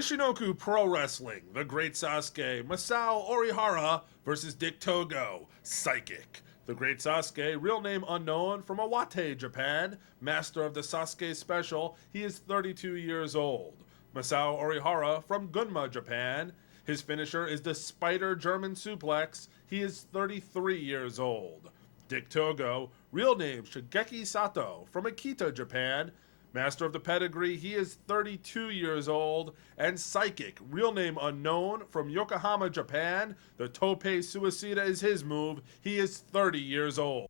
Michinoku Pro Wrestling, The Great Sasuke, Masao Orihara versus Dick Togo, Psychic. The Great Sasuke, real name unknown, from Iwate, Japan, master of the Sasuke Special, he is 32 years old. Masao Orihara, from Gunma, Japan, his finisher is the Spider German Suplex, he is 33 years old. Dick Togo, real name Shigeki Sato, from Akita, Japan, master of the pedigree, he is 32 years old. And Psychic, real name unknown, from Yokohama, Japan, the Tope Suicida is his move, he is 30 years old.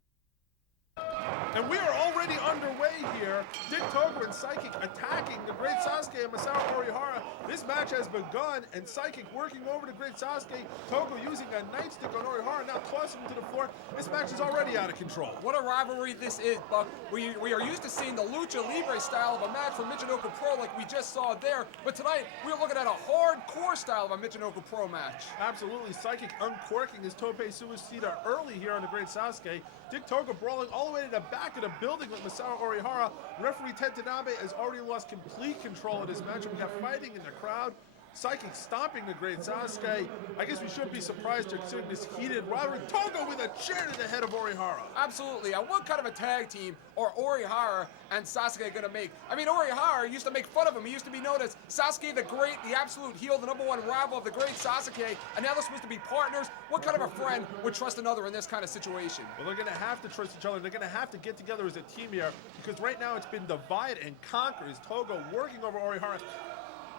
And we are already underway here. Dick Togo and Psychic attacking the Great Sasuke and Masao Orihara. This match has begun, and Psychic working over the Great Sasuke. Togo using a nightstick on Orihara, now tossing him to the floor. This match is already out of control. What a rivalry this is, Buck. We are used to seeing the Lucha Libre style of a match from Michinoku Pro like we just saw there, but tonight we're looking at a hardcore style of a Michinoku Pro match. Absolutely. Psychic uncorking his Tope Suicida early here on the Great Sasuke. Dick Togo brawling all the way to the back of the building with Masao Orihara. Referee Ted Tanabe has already lost complete control of this match. We have fighting in the crowd. Psychic stomping the Great Sasuke. I guess we shouldn't be surprised to consider this heated rivalry. Togo with a chair to the head of Orihara. Absolutely. And what kind of a tag team are Orihara and Sasuke going to make? I mean, Orihara used to make fun of him. He used to be known as Sasuke the Great, the absolute heel, the #1 rival of the Great Sasuke, and now they're supposed to be partners. What kind of a friend would trust another in this kind of situation? Well, they're going to have to trust each other. They're going to have to get together as a team here, because right now it's been divide and conquer. As Togo working over Orihara,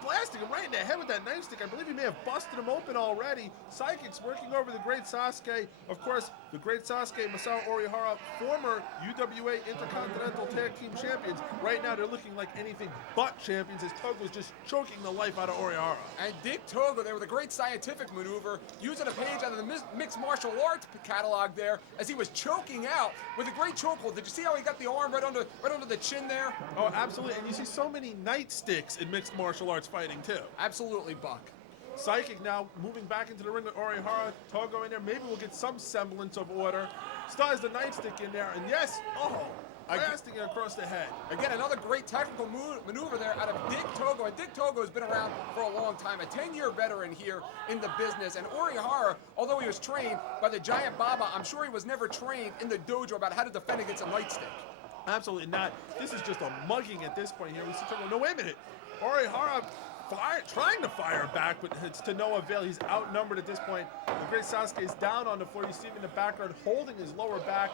blasting him right in the head with that nightstick. I believe he may have busted him open already. Psychic's working over the Great Sasuke. Of course, the Great Sasuke, Masao Orihara, former UWA Intercontinental Tag Team Champions. Right now, they're looking like anything but champions, as Togo's just choking the life out of Orihara. And Dick Togo there with a great scientific maneuver, using a page out of the mixed martial arts catalog there, as he was choking out with a great chokehold. Did you see how he got the arm right under the chin there? Oh, absolutely. And you see so many nightsticks in mixed martial arts fighting too. Absolutely, Buck. Psychic now moving back into the ring with Orihara. Togo in there. Maybe we'll get some semblance of order. Still has the nightstick in there. And yes, blasting it across the head. Again, another great technical maneuver there out of Dick Togo. And Dick Togo has been around for a long time, a 10-year veteran here in the business. And Orihara, although he was trained by the Giant Baba, I'm sure he was never trained in the dojo about how to defend against a nightstick. Absolutely not. This is just a mugging at this point here. We see Togo. No, wait a minute. Orihara trying to fire back, but it's to no avail. He's outnumbered at this point. The Great Sasuke is down on the floor. You see him in the background holding his lower back.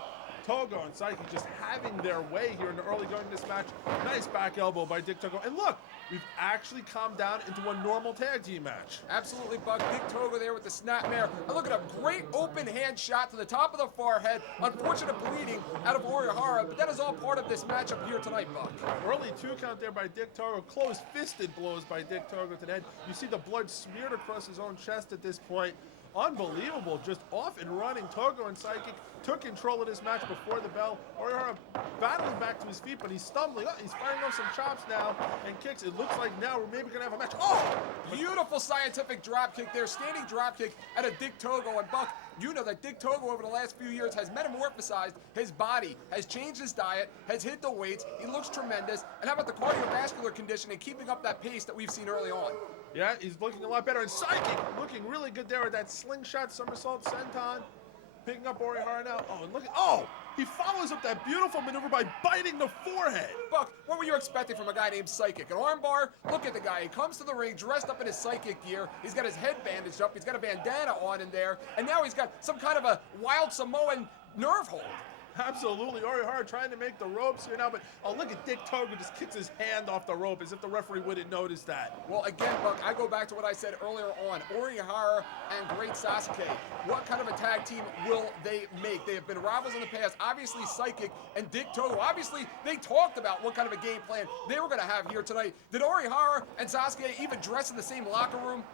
Togo and Psychic just having their way here in the early going of this match. Nice back elbow by Dick Togo. And look, we've actually calmed down into a normal tag team match. Absolutely, Buck. Dick Togo there with the snapmare. And look at a great open hand shot to the top of the forehead. Unfortunate bleeding out of Orihara, but that is all part of this matchup here tonight, Buck. Early 2 count there by Dick Togo. Close-fisted blows by Dick Togo to the head. You see the blood smeared across his own chest at this point. Unbelievable, just off and running. Togo and Psychic took control of this match before the bell. Orihara battling back to his feet, but he's stumbling. He's firing off some chops now and kicks. It looks like now we're maybe going to have a match. Oh! Beautiful scientific drop kick there, standing drop kick out of Dick Togo. And Buck, you know that Dick Togo over the last few years has metamorphosized his body, has changed his diet, has hit the weights. He looks tremendous. And how about the cardiovascular condition and keeping up that pace that we've seen early on? Yeah, he's looking a lot better. And Psychic looking really good there with that slingshot somersault senton. Picking up Orihara now. Oh, and look at, he follows up that beautiful maneuver by biting the forehead. Buck, what were you expecting from a guy named Psychic? An armbar? Look at the guy. He comes to the ring dressed up in his Psychic gear. He's got his head bandaged up. He's got a bandana on in there. And now he's got some kind of a wild Samoan nerve hold. Absolutely. Orihara trying to make the ropes here now, but look at Dick Togo just kicks his hand off the rope as if the referee wouldn't notice that. Well, again, Buck, I go back to what I said earlier on. Orihara and Great Sasuke, what kind of a tag team will they make? They have been rivals in the past. Obviously, Psychic and Dick Togo, obviously, they talked about what kind of a game plan they were going to have here tonight. Did Orihara and Sasuke even dress in the same locker room?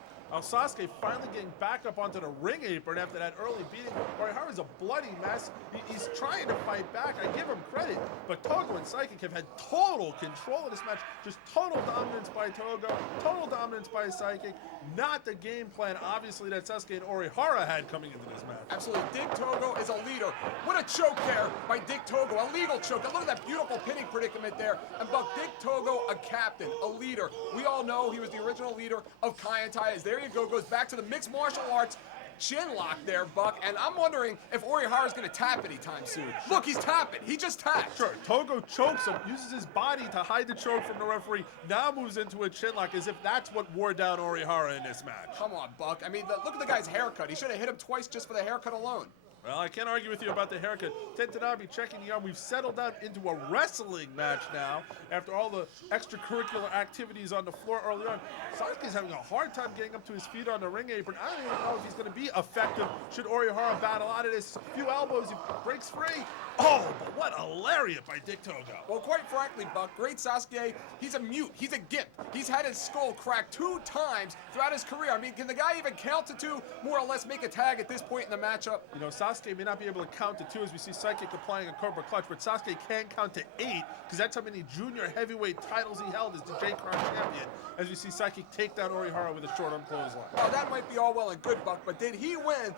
Sasuke finally getting back up onto the ring apron after that early beating. Orihara's a bloody mess. He's trying to fight back. I give him credit, but Togo and Psychic have had total control of this match. Just total dominance by Togo, total dominance by Psychic. Not the game plan, obviously, that Sasuke and Orihara had coming into this match. Absolutely. Dick Togo is a leader. What a choke there by Dick Togo. A legal choke. And look at that beautiful pinning predicament there. And Buck, Dick Togo, a captain, a leader. We all know he was the original leader of Kaientai. As there you go, goes back to the mixed martial arts. Chin lock there, Buck, and I'm wondering if Orihara's gonna tap anytime soon. Look, he's tapping. He just tapped. Sure, Togo chokes him, uses his body to hide the choke from the referee, now moves into a chin lock as if that's what wore down Orihara in this match. Come on, Buck. I mean, look at the guy's haircut. He should have hit him twice just for the haircut alone. Well, I can't argue with you about the haircut. Tentanabe checking the arm. We've settled down into a wrestling match now after all the extracurricular activities on the floor early on. Sasuke's having a hard time getting up to his feet on the ring apron. I don't even know if he's going to be effective should Orihara battle out of this. A few elbows, he breaks free. Oh, but what a lariat by Dick Togo. Well, quite frankly, Buck, great Sasuke, he's a mute. He's a gimp. He's had his skull cracked 2 times throughout his career. I mean, can the guy even count to 2, more or less make a tag at this point in the matchup? You know, Sasuke may not be able to count to 2 as we see Psychic applying a Cobra Clutch, but Sasuke can count to 8 because that's how many junior heavyweight titles he held as the J-Crown champion, as we see Psychic take down Orihara with a short arm clothesline. Well, that might be all well and good, Buck, but did he win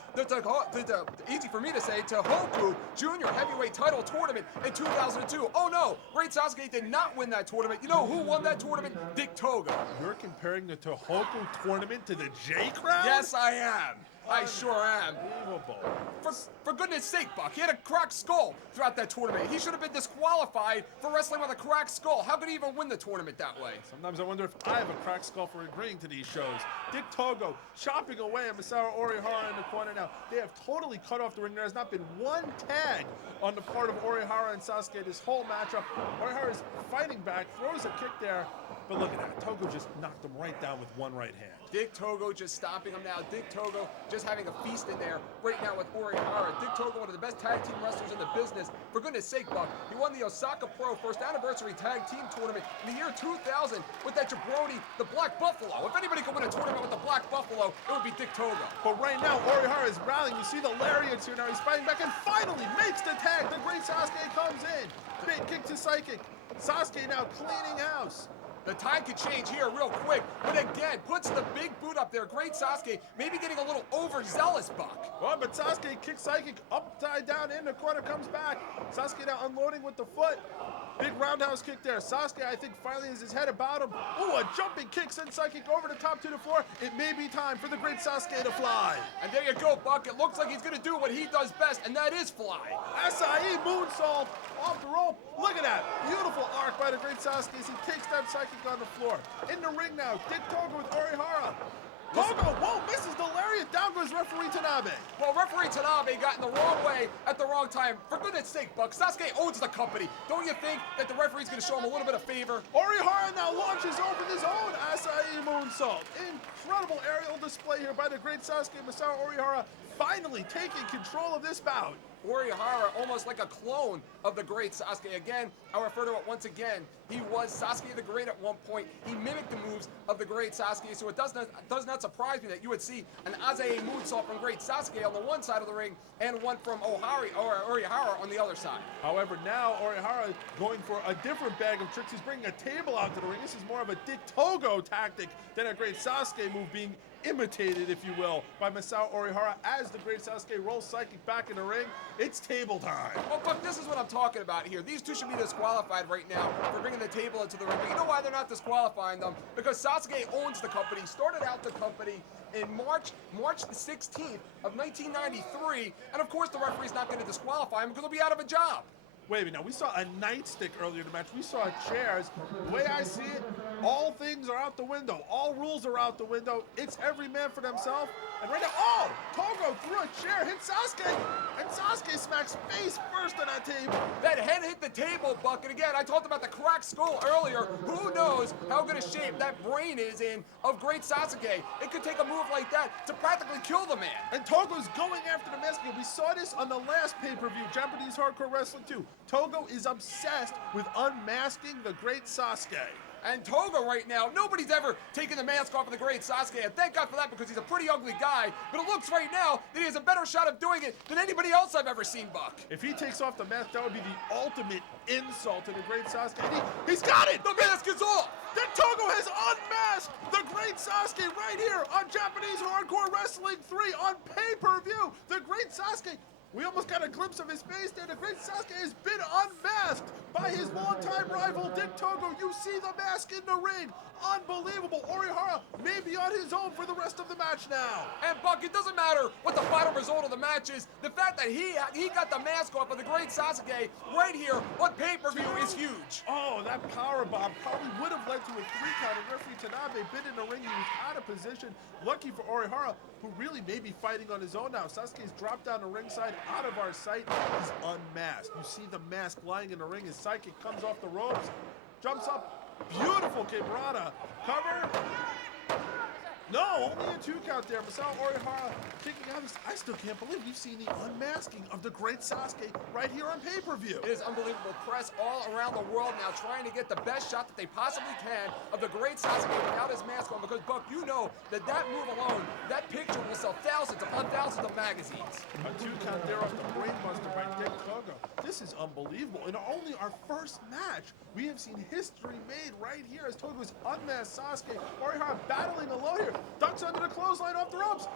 easy for me to say, Tohoku Junior Heavyweight Title Tournament in 2002? Oh no, great Sasuke did not win that tournament. You know who won that tournament? Dick Togo. You're comparing the Tohoku tournament to the J-Crown? Yes, I am. I sure am. Unbelievable. For goodness sake, Buck, he had a cracked skull throughout that tournament. He should have been disqualified for wrestling with a cracked skull. How could he even win the tournament that way? Sometimes I wonder if I have a cracked skull for agreeing to these shows. Dick Togo chopping away at Masaru Orihara in the corner now. They have totally cut off the ring. There has not been one tag on the part of Orihara and Sasuke this whole matchup. Orihara is fighting back, throws a kick there, but look at that. Togo just knocked him right down with one right hand. Dick Togo just stomping him now. Dick Togo just having a feast in there right now with Orihara. Dick Togo, one of the best tag team wrestlers in the business. For goodness sake, Buck, he won the Osaka Pro First Anniversary Tag Team Tournament in the year 2000 with that jabroni, the Black Buffalo. If anybody could win a tournament with the Black Buffalo, it would be Dick Togo. But right now, Orihara is rallying. You see the lariats here now. He's fighting back and finally makes the tag. The great Sasuke comes in. Big kick to Psychic. Sasuke now cleaning house. The tide could change here real quick, but again, puts the big boot up there. Great Sasuke, maybe getting a little overzealous, Buck. Well, but Sasuke kicks Psychic upside down in the corner, comes back. Sasuke now unloading with the foot. Big roundhouse kick there. Sasuke, I think, finally has his head about him. Ooh, a jumping kick sends Psychic over the top to the floor. It may be time for the great Sasuke to fly. And there you go, Buck. It looks like he's going to do what he does best, and that is fly. Acai moonsault off the rope. Look at that. Beautiful arc by the great Sasuke as he takes down Psychic on the floor. In the ring now, Dick Togo with Orihara. Togo, whoa, misses the lariat. Down goes referee Tanabe. Well, referee Tanabe got in the wrong way at the wrong time. For goodness sake, Buck, Sasuke owns the company. Don't you think that the referee's going to show him a little bit of favor? Orihara now launches over his own Acai moonsault. Incredible aerial display here by the great Sasuke. Masaru Orihara finally taking control of this bout. Orihara, almost like a clone of the great Sasuke. Again, I refer to it once again. He was Sasuke the Great at one point. He mimicked the moves of the great Sasuke, so it does not surprise me that you would see an Acai moonsault from great Sasuke on the one side of the ring and one from Orihara on the other side. However, now Orihara going for a different bag of tricks. He's bringing a table out to the ring. This is more of a Dick Togo tactic than a great Sasuke move, being imitated, if you will, by Masao Orihara as the great Sasuke rolls Psychic back in the ring. It's table time. Well, Buck, this is what I'm talking about here. These two should be disqualified right now for bringing the table into the ring. But you know why they're not disqualifying them? Because Sasuke owns the company, started out the company in March the 16th of 1993, and of course the referee's not going to disqualify him because he'll be out of a job. Wait a minute, now we saw a nightstick earlier in the match. We saw chairs. The way I see it, all things are out the window. All rules are out the window. It's every man for themselves. And right now, oh! Togo threw a chair, hit Sasuke, and Sasuke smacks face first on that table. That head hit the table, Buck, and again, I talked about the cracked skull earlier. Who knows how good a shape that brain is in of great Sasuke. It could take a move like that to practically kill the man. And Togo's going after the mask. We saw this on the last pay-per-view, Japanese Hardcore Wrestling 2. Togo is obsessed with unmasking the great Sasuke. And Toga right now, nobody's ever taken the mask off of the great Sasuke, and thank God for that because he's a pretty ugly guy, but it looks right now that he has a better shot of doing it than anybody else I've ever seen, Buck. If he takes off the mask, that would be the ultimate insult to the great Sasuke. And he's got it! The mask is off! Dick Togo has unmasked the great Sasuke right here on Japanese Hardcore Wrestling 3 on pay-per-view. The great Sasuke, we almost got a glimpse of his face there. The great Sasuke has been unmasked by his longtime rival, Dick Togo. You see the mask in the ring. Unbelievable. Orihara may be on his own for the rest of the match now. And Buck, it doesn't matter what the final result of the match is. The fact that he got the mask off of the great Sasuke right here on pay-per-view is huge. Oh, that power bomb probably would have led to a 3 count. And referee Tanabe bit in the ring. He was out of position. Lucky for Orihara, who really may be fighting on his own now. Sasuke's dropped down the ringside, out of our sight. He's unmasked. You see the mask lying in the ring. His psychic comes off the ropes, jumps up. Beautiful Kimurata. Cover. No, only a 2 count there. Masao Orihara taking out his... I still can't believe we've seen the unmasking of the great Sasuke right here on pay-per-view. It is unbelievable. Press all around the world now trying to get the best shot that they possibly can of the great Sasuke without his mask on because, Buck, you know that move alone, that picture will sell thousands upon thousands of magazines. A 2 count there off the brainbuster by Dick Togo. This is unbelievable. In only our first match, we have seen history made right here as Togo's unmasked Sasuke. Orihara battling alone here. Ducks under the clothesline off the ropes.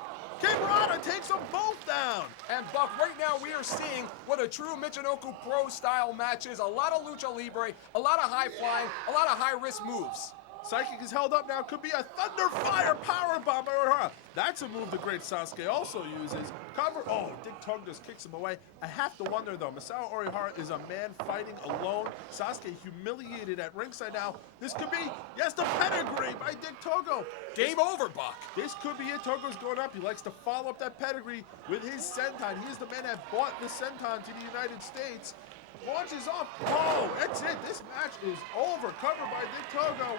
Kimurata takes them both down. And Buck, right now we are seeing what a true Michinoku Pro style match is. A lot of lucha libre, a lot of high flying, a lot of high risk moves. Psychic is held up now. Could be a Thunder Fire powerbomb by Orihara. That's a move the great Sasuke also uses. Cover. Oh, Dick Togo just kicks him away. I have to wonder, though. Masao Orihara is a man fighting alone. Sasuke humiliated at ringside now. This could be, yes, the pedigree by Dick Togo. Game over, Buck. This could be it. Togo's going up. He likes to follow up that pedigree with his senton. He is the man that brought the senton to the United States. Launches off. Oh, that's it. This match is over. Covered by Dick Togo. 1,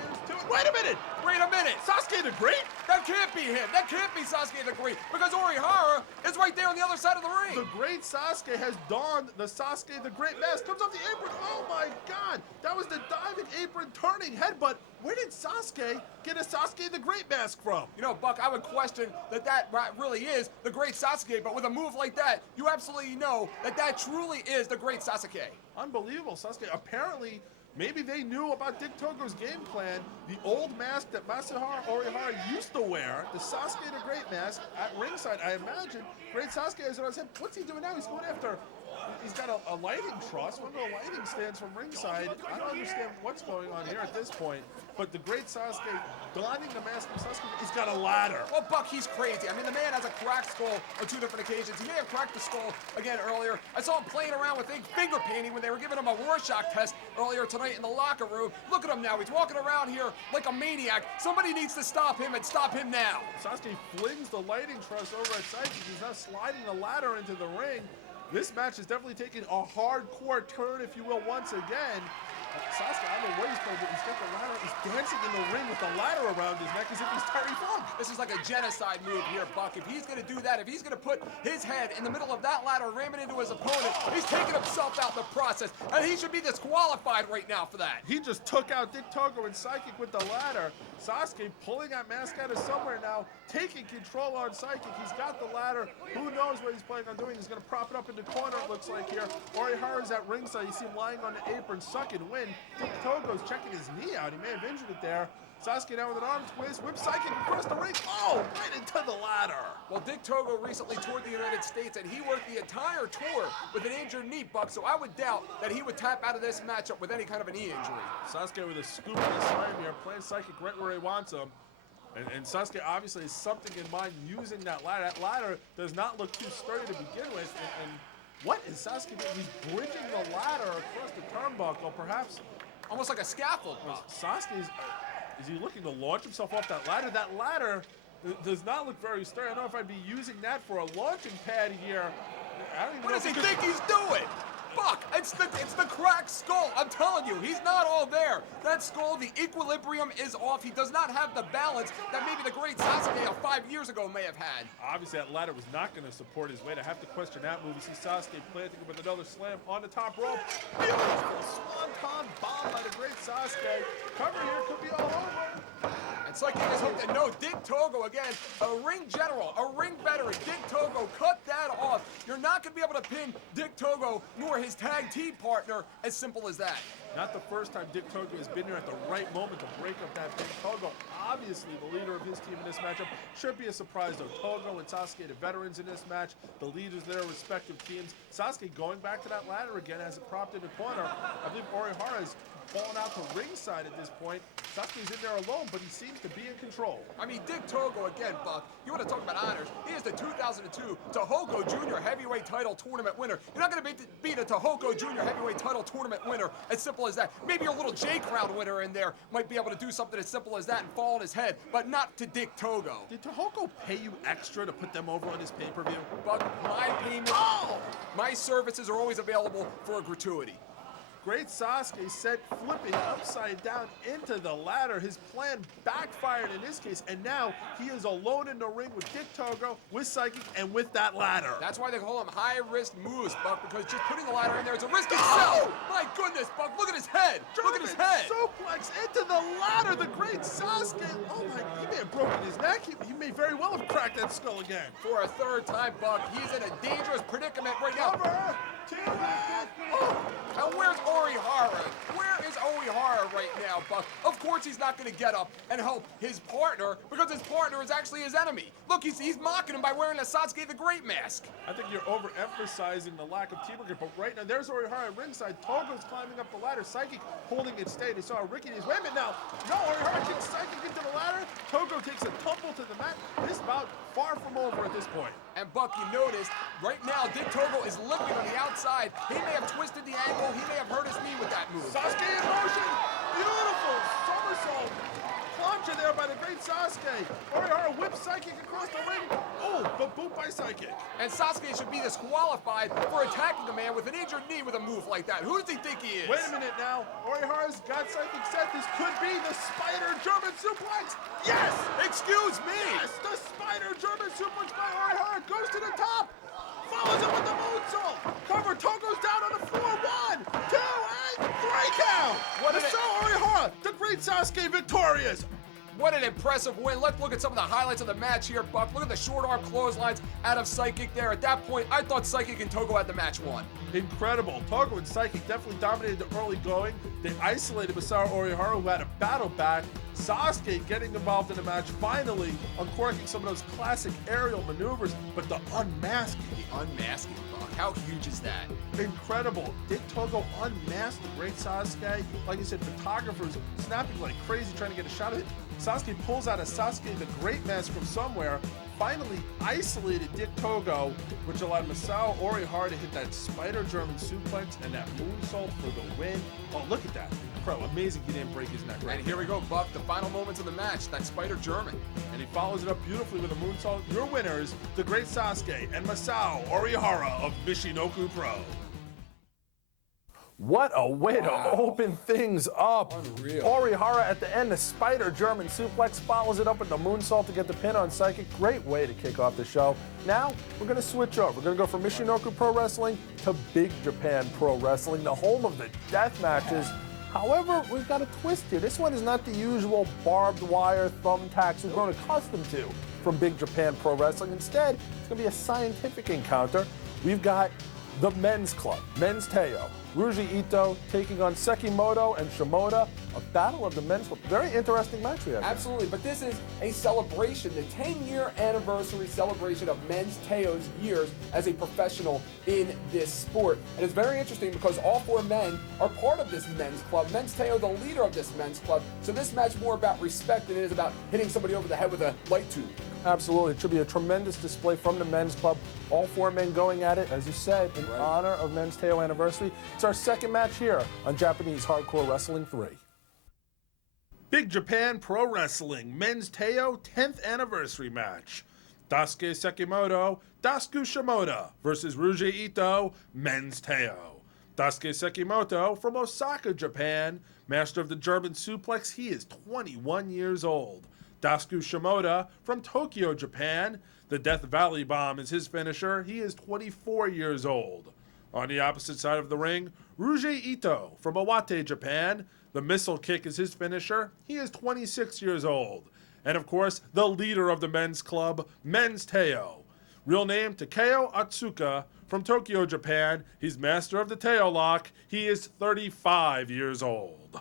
there's 2. Wait a minute. Wait a minute. Sasuke the Great? That can't be him. That can't be Sasuke the Great because Orihara is right there on the other side of the ring. The great Sasuke has donned the Sasuke the Great mask. Comes off the apron. Oh my God. That was the diving apron turning headbutt. Where did Sasuke get a Sasuke the Great mask from? You know, Buck, I would question that really is the great Sasuke, but with a move like that, you absolutely know that truly is the great Sasuke. Unbelievable. Sasuke, apparently, maybe they knew about Dick Togo's game plan. The old mask that Masahiro Orihara used to wear, the Sasuke the Great mask, at ringside, I imagine. Great Sasuke is what I said. What's he doing now? He's going after... He's got a lighting truss, one of the lighting stands from ringside. I don't understand what's going on here at this point. But the great Sasuke, donning the mask of Sasuke, he's got a ladder. Well, Buck, he's crazy. I mean, the man has a cracked skull on 2 different occasions. He may have cracked the skull again earlier. I saw him playing around with finger painting when they were giving him a Rorschach test earlier tonight in the locker room. Look at him now. He's walking around here like a maniac. Somebody needs to stop him and stop him now. Sasuke flings the lighting truss over at Psychic. He's now sliding the ladder into the ring. This match is definitely taking a hardcore turn, if you will, once again. Sasuke, I don't know what he's playing, but he's got the ladder. He's dancing in the ring with the ladder around his neck as if he's Terry Funk. This is like a genocide move here, Buck. If he's going to do that, if he's going to put his head in the middle of that ladder and ram it into his opponent, he's taking himself out in the process, and he should be disqualified right now for that. He just took out Dick Togo and Psychic with the ladder. Sasuke pulling that mask out of somewhere now, taking control on Psychic. He's got the ladder. Who knows what he's planning on doing? He's going to prop it up in the corner, it looks like here. Orihara's at ringside. You see him lying on the apron, sucking wind. Dick Togo's checking his knee out. He may have injured it there. Sasuke now with an arm twist, whip Psychic across the ring. Oh, right into the ladder. Well, Dick Togo recently toured the United States, and he worked the entire tour with an injured knee, Buck, so I would doubt that he would tap out of this matchup with any kind of a knee injury. Sasuke with a scoop in his arm here, playing Psychic right where he wants him. And Sasuke obviously has something in mind using that ladder. That ladder does not look too sturdy to begin with. And what is Sasuke doing? He's bridging the ladder across the turnbuckle, perhaps. Almost like a scaffold, Buck. Sasuke is he looking to launch himself off that ladder? That ladder does not look very sturdy. I don't know if I'd be using that for a launching pad here. I don't even What know does he if think he's doing? Buck, it's the cracked skull. I'm telling you, he's not all there. That skull, the equilibrium is off. He does not have the balance that maybe the great Sasuke of 5 years ago may have had. Obviously, that ladder was not going to support his weight. I have to question that move. You see Sasuke planting with another slam on the top rope. Beautiful swanton bomb by the great Sasuke. Cover here could be all over. And Psychic is hooked, and no, Dick Togo again, a ring general, a ring veteran. Dick Togo, cut that off. You're not going to be able to pin Dick Togo nor his tag team partner, as simple as that. Not the first time Dick Togo has been here at the right moment to break up that pin. Togo, obviously the leader of his team in this matchup. Should be a surprise though. Togo and Sasuke, the veterans in this match, the leaders of their respective teams. Sasuke going back to that ladder again as it propped in the corner. I believe Orihara has fallen out to ringside at this point. Sasuke's in there alone, but he seems to be in control. I mean, Dick Togo again, Buck. You want to talk about honors? He is the 2002 Tohoku Junior Heavyweight Title Tournament winner. You're not going to beat a Tohoku Junior Heavyweight Title Tournament winner. As simple as that. Maybe a little J Crown winner in there might be able to do something as simple as that and fall on his head, but not to Dick Togo. Did Tohoku pay you extra to put them over on his pay-per-view? Buck, my payment, my services are always available for a gratuity. Great Sasuke set flipping upside down into the ladder. His plan backfired in this case, and now he is alone in the ring with Dick Togo, with Psychic, and with that ladder. That's why they call him high-risk moves, Buck, because just putting the ladder in there is a risk itself. My goodness, Buck, look at his head. Look at his head. Suplex into the ladder. The great Sasuke. Oh my, he may have broken his neck. He may very well have cracked that skull again. For a third time, Buck, he's in a dangerous predicament right now. Cover. And where's Orihara? Where is Orihara right now, Buck? Of course he's not going to get up and help his partner because his partner is actually his enemy. Look, he's mocking him by wearing a Sasuke the Great mask. I think you're overemphasizing the lack of teamwork here, but right now there's Orihara at ringside. Togo's climbing up the ladder. Psychic holding it steady. They saw Ricky. Wait a minute now. No, Orihara kicks Psychic into the ladder. Togo takes a tumble to the mat. This bout far from over at this point. And Buck, you noticed, right now, Dick Togo is limping on the outside. He may have twisted the ankle. He may have hurt his knee with that move. Sasuke in motion. Beautiful somersault. Plancha there by the great Sasuke. Orihara whips Psychic across the ring. Oh, but boot by Psychic. And Sasuke should be disqualified for attacking a man with an injured knee with a move like that. Who does he think he is? Wait a minute now. Orihara's got Psychic set. This could be the Spider German suplex. Yes! Excuse me! Yes, the Spider German suplex by Orihara goes to the top. Follows it with the moonsault. Cover. Togo's down on the floor. 1, 2, and 3 count. Masao Orihara, the great Sasuke, victorious. What an impressive win. Let's look at some of the highlights of the match here, Buck. Look at the short arm clotheslines out of Psychic there. At that point, I thought Psychic and Togo had the match won. Incredible. Togo and Psychic definitely dominated the early going. They isolated Masao Orihara, who had a battle back. Sasuke getting involved in the match, finally uncorking some of those classic aerial maneuvers, but the unmasking. The unmasking, Buck. How huge is that? Incredible. Dick Togo unmasked the great Sasuke. Like you said, photographers snapping like crazy trying to get a shot of it. Sasuke pulls out a Sasuke the Great mask from somewhere, finally isolated Dick Togo, which allowed Masao Orihara to hit that Spider German suplex and that moonsault for the win. Oh, look at that. Incredible. Amazing he didn't break his neck. Right. And here we go, Buck. The final moments of the match, that Spider German. And he follows it up beautifully with a moonsault. Your winners, the great Sasuke and Masao Orihara of Michinoku Pro. What a way to open things up. Unreal. Orihara at the end, the Spider German suplex, follows it up with the moonsault to get the pin on Psychic. Great way to kick off the show. Now, we're going to switch over. We're going to go from Michinoku Pro Wrestling to Big Japan Pro Wrestling, the home of the death matches. However, we've got a twist here. This one is not the usual barbed wire thumbtacks we've grown accustomed to from Big Japan Pro Wrestling. Instead, it's going to be a scientific encounter. We've got the men's club, Men's Teo. Ryuji Ito taking on Sekimoto and Shimoda, a battle of the men's club. Very interesting match we have. Absolutely, but this is a celebration, the 10-year anniversary celebration of Men's Teo's years as a professional in this sport. And it's very interesting because all 4 men are part of this men's club. Men's Teo, the leader of this men's club. So this match more about respect than it is about hitting somebody over the head with a light tube. Absolutely. It should be a tremendous display from the men's club. All 4 men going at it, as you said, in honor of Men's Teo anniversary. It's our second match here on Japanese Hardcore Wrestling 3. Big Japan Pro Wrestling Men's Teo 10th anniversary match. Daisuke Sekimoto, Daisuke Shimoda versus Ryuji Ito, Men's Teo. Daisuke Sekimoto from Osaka, Japan, master of the German suplex. He is 21 years old. Daisuke Shimoda from Tokyo, Japan. The Death Valley Bomb is his finisher. He is 24 years old. On the opposite side of the ring, Ryuji Ito from Iwate, Japan. The Missile Kick is his finisher. He is 26 years old. And of course, the leader of the men's club, Men's Teo. Real name, Takeo Atsuka from Tokyo, Japan. He's master of the Teo Lock. He is 35 years old.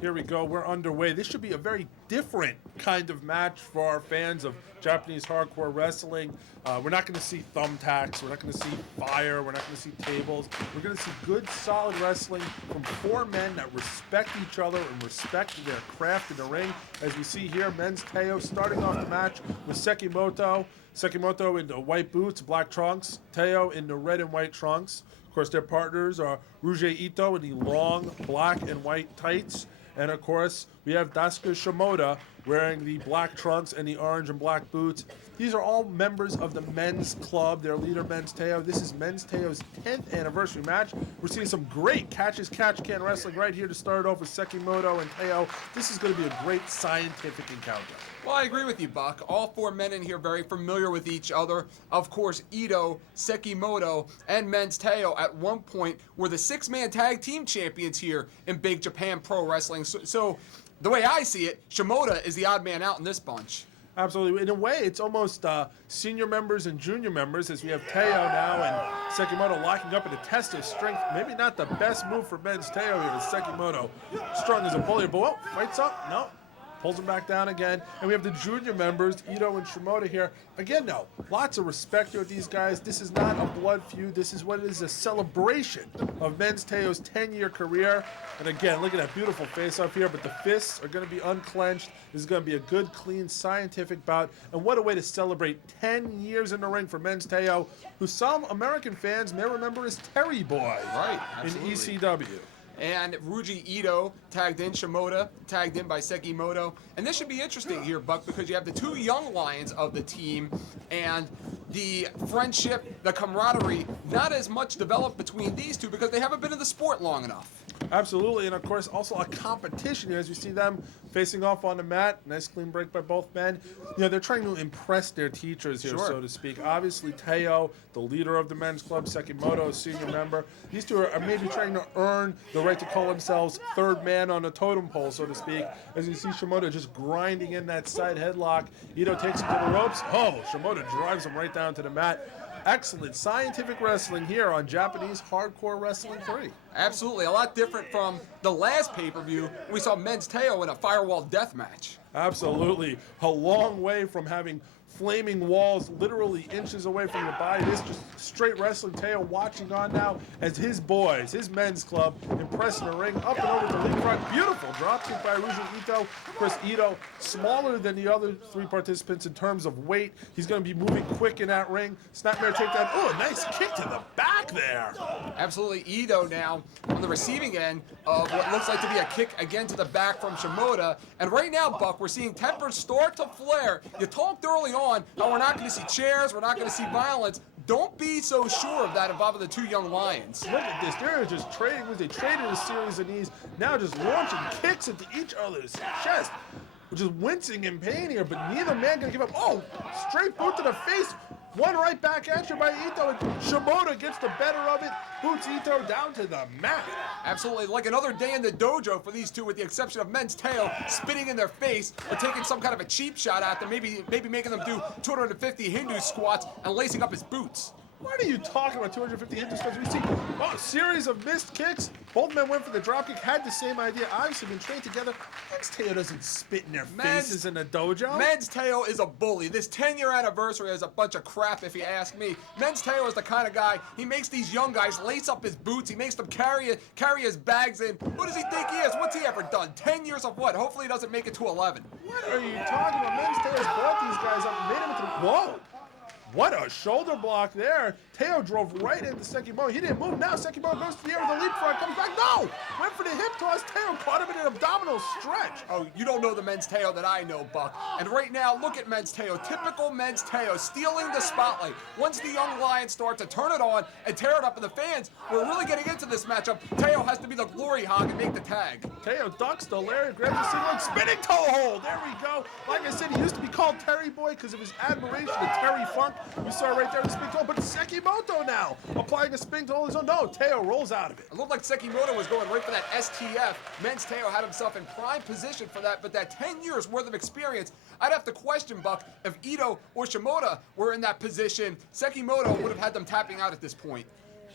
Here we go, we're underway. This should be a very different kind of match for our fans of Japanese hardcore wrestling. We're not going to see thumbtacks, we're not going to see fire, we're not going to see tables. We're going to see good, solid wrestling from four men that respect each other and respect their craft in the ring. As we see here, Men's Teo starting off the match with Sekimoto. Sekimoto in the white boots, black trunks. Teo in the red and white trunks. Of course, their partners are Ryuji Ito in the long black and white tights. And of course, we have Daisuke Shimoda wearing the black trunks and the orange and black boots. These are all members of the men's club, their leader, Men's Teo. This is Men's Teo's 10th anniversary match. We're seeing some great catch-as-catch-can wrestling right here to start off with Sekimoto and Teo. This is going to be a great scientific encounter. Well, I agree with you, Buck. All four men in here very familiar with each other. Of course, Ito, Sekimoto, and Men's Teo at one point were the six-man tag team champions here in Big Japan Pro Wrestling. So the way I see it, Shimoda is the odd man out in this bunch. Absolutely. In a way, it's almost senior members and junior members, as we have Teo now and Sekimoto locking up in a test of strength. Maybe not the best move for Men's Teo here with Sekimoto. Strong as a bully, but fights up. No. Pulls him back down again. And we have the junior members, Ito and Shimoda here. Again, no, lots of respect here with these guys. This is not a blood feud. This is what it is, a celebration of Men's Teo's 10-year career. And again, look at that beautiful face-off here, but the fists are going to be unclenched. This is going to be a good, clean, scientific bout. And what a way to celebrate 10 years in the ring for Men's Teo, who some American fans may remember as Terry Boy in ECW. And Ryuji Ito tagged in, Shimoda tagged in by Sekimoto. And this should be interesting here, Buck, because you have the two young lions of the team and the friendship, the camaraderie, not as much developed between these two because they haven't been in the sport long enough. Absolutely, and of course also a competition here as you see them facing off on the mat. Nice clean break by both men. You know, they're trying to impress their teachers here, so to speak. Obviously Teo, the leader of the men's club, Sekimoto, a senior member. These two are maybe trying to earn the right to call themselves third man on a totem pole, so to speak. As you see Shimoda just grinding in that side headlock. Ito takes him to the ropes. Oh, Shimoda drives him right down to the mat. Excellent scientific wrestling here on Japanese Hardcore Wrestling 3. Absolutely, a lot different from the last pay-per-view. We saw Men's Teo in a firewall death match. Absolutely, a long way from having flaming walls literally inches away from your body. This just straight wrestling. Teo watching on now as his boys, his men's club, impressing the ring up and over the lead front. Beautiful dropkick by Ryuji Ito. Of course, Ito, smaller than the other three participants in terms of weight. He's going to be moving quick in that ring. Snapmare takedown. Oh, a nice kick to the back there. Absolutely, Ito now on the receiving end of what looks like to be a kick again to the back from Shimoda. And right now, Buck, we're seeing tempers start to flare. You talked early on how we're not going to see chairs, we're not going to see violence. Don't be so sure of that involving the two young lions. Look at this. They're just trading. They traded a series of knees. Now just launching kicks into each other's chest. Just wincing in pain here, but neither man going to give up. Oh, straight boot to the face. One right back at you by Ito, and Shimoda gets the better of it, boots Ito down to the mat. Absolutely, like another day in the dojo for these two, with the exception of Men's Teo spitting in their face or taking some kind of a cheap shot at them, maybe making them do 250 Hindu squats and lacing up his boots. What are you talking about, 250 Hindu squats? We see a series of missed kicks. Both men went for the dropkick, had the same idea, obviously been trained together. Men's Teo doesn't spit in their faces in the dojo. Men's Teo is a bully. This 10-year anniversary is a bunch of crap, if you ask me. Men's Teo is the kind of guy, he makes these young guys lace up his boots. He makes them carry his bags in. Who does he think he is? What's he ever done? 10 years of what? Hopefully he doesn't make it to 11. What are you talking about? Men's Teo's brought these guys up and made them into... Whoa! What a shoulder block there. Teo drove right into Sekimoto. He didn't move. Now Sekimoto goes to the air with a leapfrog, comes back. No! Went for the hip toss. Teo caught him in an abdominal stretch. Oh, you don't know the men's Teo that I know, Buck. And right now, look at men's Teo. Typical men's Teo, stealing the spotlight. Once the young lions start to turn it on and tear it up, and the fans were really getting into this matchup, Teo has to be the glory hog and make the tag. Teo ducks the lariat, grabs the single, and spinning toe hold. There we go. Like I said, he used to be called Terry Boy because of his admiration of Terry Funk. You saw right there the spin toe, but Sekimoto now applying a spin toe on his own. No, Teo rolls out of it. It looked like Sekimoto was going right for that STF. Men's Teo had himself in prime position for that, but that 10 years worth of experience, I'd have to question, Buck, if Ito or Shimoda were in that position, Sekimoto would have had them tapping out at this point.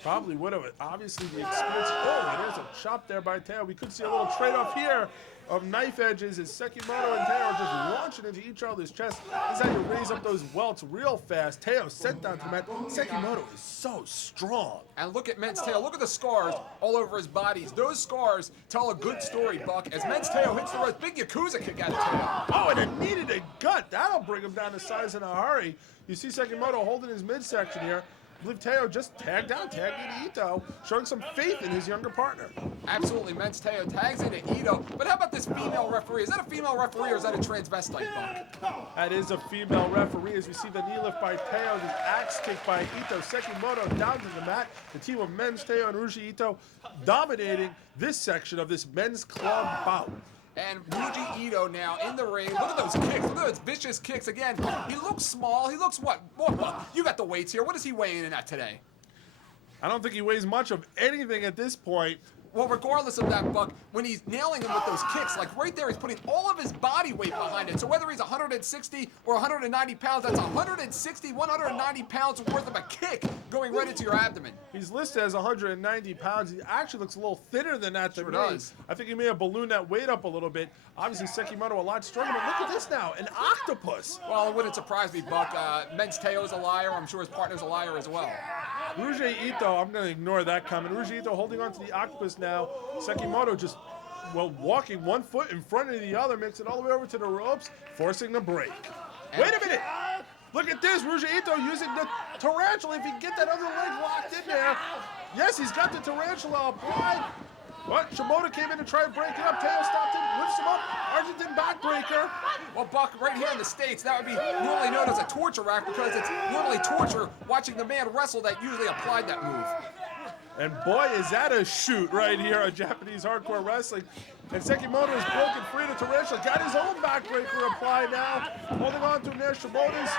Probably would have. Obviously, the experience. Oh, there's a chop there by Teo. We could see a little trade-off here of knife edges as Sekimoto and Teo are just launching into each other's chest. This is how you raise up those welts real fast. Teo sent down to the mat. Sekimoto is so strong. And look at men's Teo. Look at the scars all over his bodies. Those scars tell a good story, Buck. As men's Teo hits the ropes, big Yakuza kick out of Teo. Oh, and it needed a gut. That'll bring him down to size in a hurry. You see Sekimoto holding his midsection here. I believe Teo just tagged in Ito, showing some faith in his younger partner. Absolutely, men's Teo tags into Ito. But how about this female referee? Is that a female referee or is that a transvestite, Buck? That is a female referee as we see the knee lift by Teo, the axe kick by Ito. Sekimoto down to the mat. The team of men's Teo and Ruji Ito dominating this section of this men's club bout. And Ruji Ito now in the ring. Look at those kicks. Look at those vicious kicks. Again, he looks small. He looks what? You got the weights here. What is he weighing in at today? I don't think he weighs much of anything at this point. Well, regardless of that, Buck, when he's nailing him with those kicks, like right there, he's putting all of his body weight behind it. So whether he's 160 or 190 pounds, that's 160, 190 pounds worth of a kick going right into your abdomen. He's listed as 190 pounds. He actually looks a little thinner than that to me. Does. I think he may have ballooned that weight up a little bit. Obviously, Sekimoto a lot stronger, but look at this now, an octopus. Well, it wouldn't surprise me, Buck. Men's Teo's a liar. I'm sure his partner's a liar as well. Ruji Ito, I'm going to ignore that comment. Ruji Ito holding on to the octopus now. Sekimoto just, walking one foot in front of the other, makes it all the way over to the ropes, forcing the break. Wait a minute! Look at this, Ruji Ito using the tarantula. If he can get that other leg locked in there. Yes, he's got the tarantula applied. But Shimoda came in to try and break it up. Teo stopped him, lifts him up. Argentine backbreaker. Well, Buck, right here in the States, that would be normally known as a torture rack because it's normally torture watching the man wrestle that usually applied that move. And boy, is that a shoot right here on Japanese hardcore wrestling. And Sekimoto is broken free to Tarantula. Got his own backbreaker applied now. Holding on to him there. Shimoda's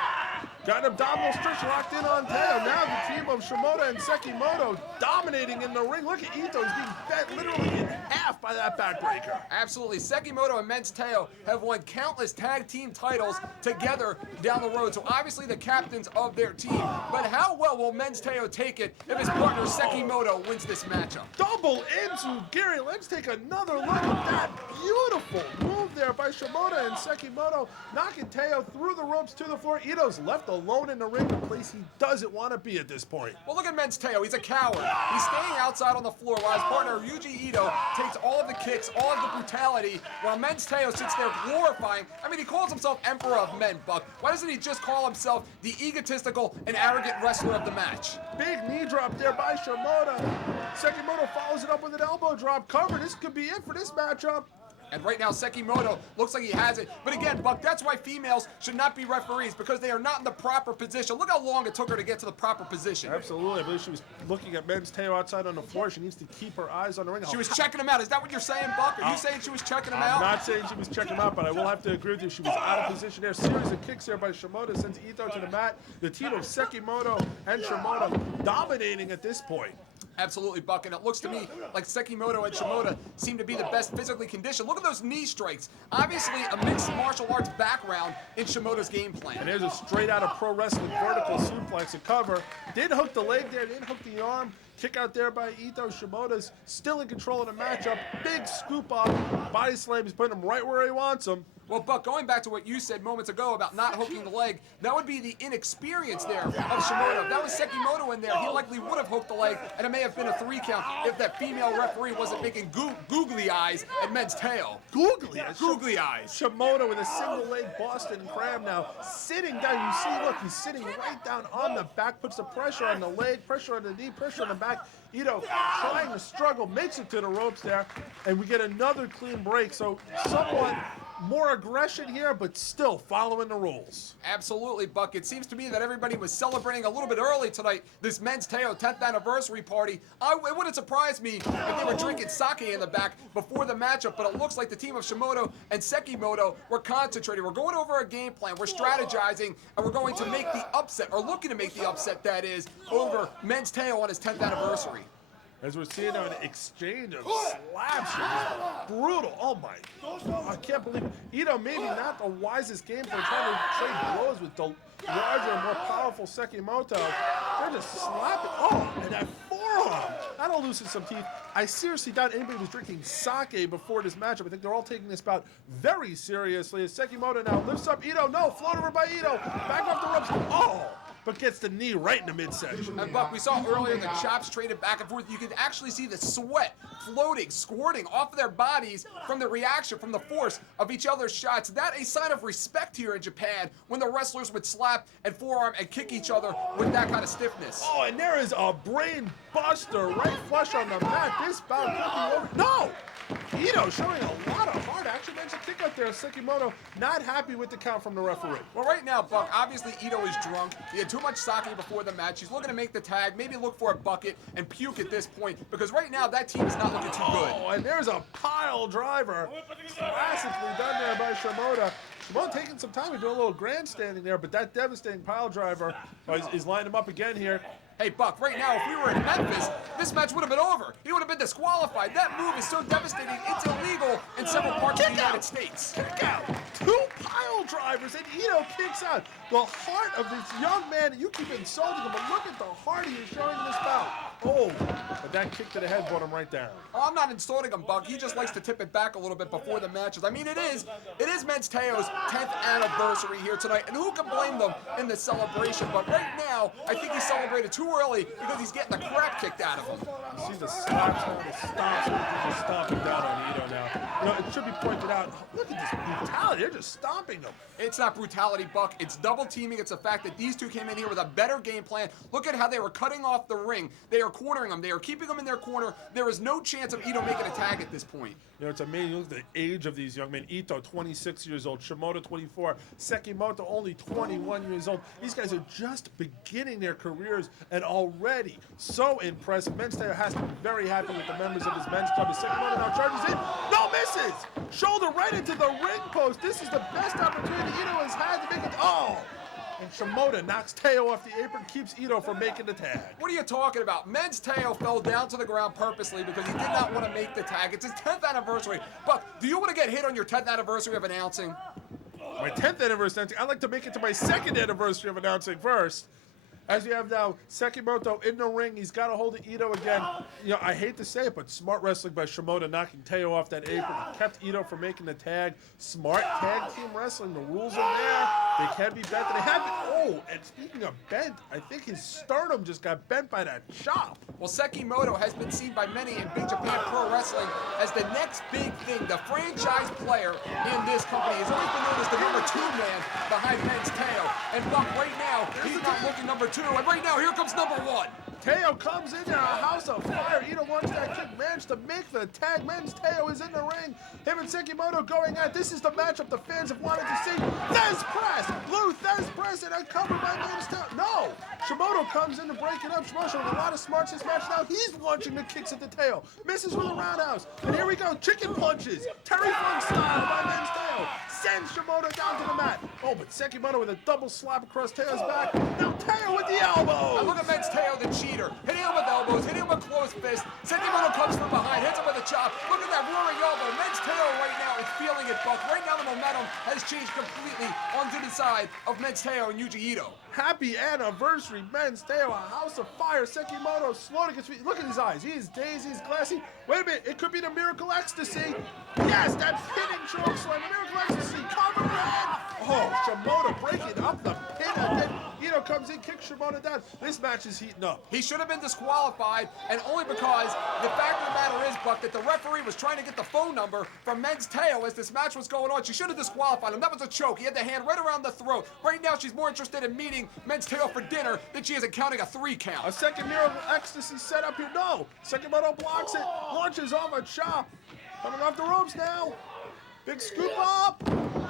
got an abdominal stretch locked in on Teo. Now the team of Shimoda and Sekimoto dominating in the ring. Look at Ito. He's being bent literally in half by that backbreaker. Absolutely. Sekimoto and men's Teo have won countless tag team titles together down the road. So obviously the captains of their team. But how well will men's Teo take it if his partner Sekimoto wins this matchup? Double into Gary. Let's take another look at that beautiful move there by Shimoda and Sekimoto, knocking Teo through the ropes to the floor. Ito's left alone in the ring, a place he doesn't want to be at this point. Well, look at men's Teo. He's a coward. He's staying outside on the floor while his partner Ryuji Ito takes all of the kicks, all of the brutality, while men's Teo sits there glorifying. I mean, he calls himself Emperor of Men, Buck. Why doesn't he just call himself the egotistical and arrogant wrestler of the match? Big knee drop there by Shimoda. Sekimoto follows it up with an elbow drop cover. This could be it for this matchup. And right now, Sekimoto looks like he has it. But again, Buck, that's why females should not be referees, because they are not in the proper position. Look how long it took her to get to the proper position. Absolutely. I believe she was looking at men's Teo outside on the floor. She needs to keep her eyes on the ring. She was checking him out. Is that what you're saying, Buck? Are you saying she was checking him out? I'm not saying she was checking him out, but I will have to agree with you. She was out of position there. Series of kicks there by Shimoda sends Ito to the mat. The team of Sekimoto and Shimoda dominating at this point. Absolutely, Buck, and it looks to me like Sekimoto and Shimoda seem to be the best physically conditioned. Look at those knee strikes. Obviously, a mixed martial arts background in Shimoda's game plan. And there's a straight out of pro wrestling vertical suplex, a cover. Did hook the leg there, didn't hook the arm. Kick out there by Ito. Shimoda's still in control of the matchup. Big scoop up. Body slam is putting him right where he wants him. Well, Buck, going back to what you said moments ago about not hooking the leg, that would be the inexperience there of Shimoda. If that was Sekimoto in there, he likely would have hooked the leg, and it may have been a 3 count if that female referee wasn't making googly eyes at Men's Teo. Googly eyes? Googly eyes. Shimoda with a single leg Boston Crab now, sitting down. You see, look, he's sitting right down on the back, puts the pressure on the leg, pressure on the knee, pressure on the back. Ito trying to struggle, makes it to the ropes there, and we get another clean break. So somewhat more aggression here, but still following the rules. Absolutely, Buck. It seems to me that everybody was celebrating a little bit early tonight, this Men's Teo 10th anniversary party. It wouldn't surprise me if they were drinking sake in the back before the matchup, but it looks like the team of Shimoda and Sekimoto were concentrating. We're going over a game plan, we're strategizing, and we're going to make the upset, or looking to make the upset, that is, over Men's Teo on his 10th anniversary. As we're seeing an exchange of slaps here, brutal. Oh my, I can't believe it. Ito maybe not the wisest game for trying to trade blows with the larger and more powerful Sekimoto. They're just slapping. Oh, and that forearm. That'll loosen some teeth. I seriously doubt anybody was drinking sake before this matchup. I think they're all taking this bout very seriously. As Sekimoto now lifts up Ito. No, float over by Ito. Back off the ropes. Oh! But gets the knee right in the midsection. And Buck, we saw earlier the chops traded back and forth. You could actually see the sweat floating, squirting off of their bodies from the reaction, from the force of each other's shots. That a sign of respect here in Japan when the wrestlers would slap and forearm and kick each other with that kind of stiffness. Oh, and there is a brain buster right flush on the mat. This bout could be over. No! Ito showing a lot of heart action. There's a kick out there. Sekimoto not happy with the count from the referee. Well, right now, Buck, obviously Ito is drunk. He had too much sake before the match. He's looking to make the tag, maybe look for a bucket and puke at this point, because right now that team is not looking too good. Oh, and there's a pile driver. Classically done there by Shimoda. Shimoda taking some time to do a little grandstanding there, but that devastating pile driver is lining him up again here. Hey, Buck, right now, if we were in Memphis, this match would have been over. He would have been disqualified. That move is so devastating, it's illegal in several parts of the United States. Kick out. 2 pile drivers, and Ito kicks out. The heart of this young man, you keep insulting him, but look at the heart he is showing in this bout. Oh, but that kick to the head brought him right down. Oh, I'm not insulting him, Buck. He just likes to tip it back a little bit before the matches. I mean, it is Men's Teo's 10th anniversary here tonight, and who can blame them in the celebration? But right now, I think he celebrated too early because he's getting the crap kicked out of him. You see the slaps now, the stomps, they're just stomping down on Ito now. You know, it should be pointed out, look at this brutality, they're just stomping him. It's not brutality, Buck. It's double teaming. It's the fact that these two came in here with a better game plan. Look at how they were cutting off the ring. They are cornering him. They are keeping him in their corner. There is no chance of Ito making a tag at this point. You know, it's amazing. Look at the age of these young men. Ito, 26 years old. Shimoda, 24. Sekimoto, only 21 years old. These guys are just beginning their careers and already so impressive. Men's Teo has to be very happy with the members of his men's club. As Sekimoto now charges in. No, misses! Shoulder right into the ring post. This is the best opportunity Ito has had to make it. Oh! And Shimoda knocks Teo off the apron, keeps Ito from making the tag. What are you talking about? Men's Teo fell down to the ground purposely because he did not want to make the tag. It's his 10th anniversary. Buck, do you want to get hit on your 10th anniversary of announcing? My 10th anniversary announcing. I'd like to make it to my 2nd anniversary of announcing first. As we have now Sekimoto in the ring, he's got a hold of Ito again. You know, I hate to say it, but smart wrestling by Shimoda knocking Teo off that apron. He kept Ito from making the tag. Smart tag team wrestling. The rules are there. They can be bent. They have it. Oh, and speaking of bent, I think his sternum just got bent by that chop. Well, Sekimoto has been seen by many in Big Japan Pro Wrestling as the next big thing. The franchise player in this company has always been known as the number 2 man behind Men's Teo. And Buck, right now, he's not looking number 2. And right now, here comes number 1. Teo comes in there, a house of fire. Ito launches that kick, managed to make the tag. Men's Teo is in the ring. Him and Sekimoto going at. This is the matchup the fans have wanted to see. Thez press, blue Thez press, and uncovered by Men's Teo. No, Shimoda comes in to break it up. Shimoda showing a lot of smarts this match now. He's launching the kicks at the Teo. Misses with a roundhouse. And here we go, chicken punches. Terry Funk style by Men's Teo. Sends Shimoda down to the mat. Oh, but Sekimoto with a double slap across Teo's back. Now Teo with the elbow. And look at Men's Teo, the cheater. Hitting him with elbows, hitting him with closed fists. Sekimoto comes from behind, hits him with a chop. Look at that roaring elbow. Men's Teo right now is feeling it, Buck. Right now the momentum has changed completely onto the side of Mensteo and Yuji Ito. Happy anniversary, Mensteo, a house of fire. Sekimoto slow to get feet. Look at his eyes. He's dazed, he's glassy. Wait a minute, it could be the Miracle Ecstasy. Yes, that pinning choke slam, the Miracle Ecstasy, cover in. Oh, Shimoda breaking up the pin again. Ito comes in, kicks Shimoda down. This match is heating up. He should have been disqualified, and only because the fact of the matter is, Buck, that the referee was trying to get the phone number from Mensteo as this match was going on. She should have disqualified him. That was a choke. He had the hand right around the throat. Right now, she's more interested in meeting Mensteo for dinner than she is in counting a 3 count. A second Miracle Ecstasy set up here. No, Sekimoto blocks it, launches off a chop. Coming off the ropes now. Big scoop up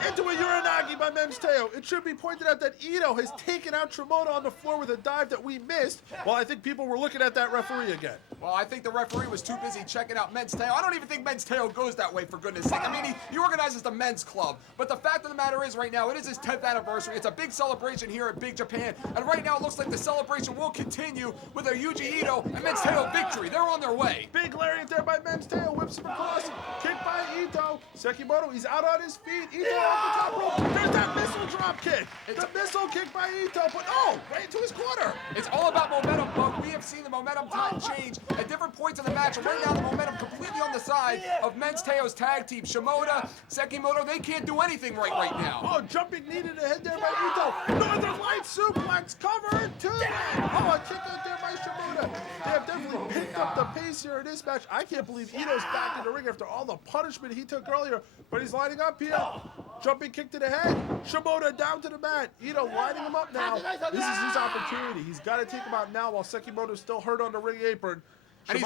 into a Uranagi by Mensteo. It should be pointed out that Ito has taken out Shimoda on the floor with a dive that we missed. Well, I think people were looking at that referee again. Well, I think the referee was too busy checking out Mensteo. I don't even think Mensteo goes that way, for goodness sake. I mean, he organizes the men's club. But the fact of the matter is, right now, it is his 10th anniversary. It's a big celebration here at Big Japan. And right now, it looks like the celebration will continue with a Yuji Ito and Mensteo victory. They're on their way. Big lariat there by Mensteo. Whips him across. Kick by Ito. Sekimoto, he's out on his feet. Ito off the top rope. There's that missile drop kick. The missile kick by Ito. But, oh, right into his quarter. It's all about momentum, Buck. We have seen the momentum change at different points in the match, and right now the momentum completely on the side of Mensteo's tag team. Shimoda, Sekimoto, they can't do anything right now. Oh, jumping knee to the head there by Ito. Northern Light suplex covered to the Oh, a kick out there by Shimoda. They have definitely picked up the pace here in this match. I can't believe Ito's back in the ring after all the punishment he took earlier, but he's lining up here. Jumping kick to the head. Shimoda down to the mat. Ito lining him up now. This is his opportunity. He's got to take him out now while Sekimoto's still hurt on the ring apron. And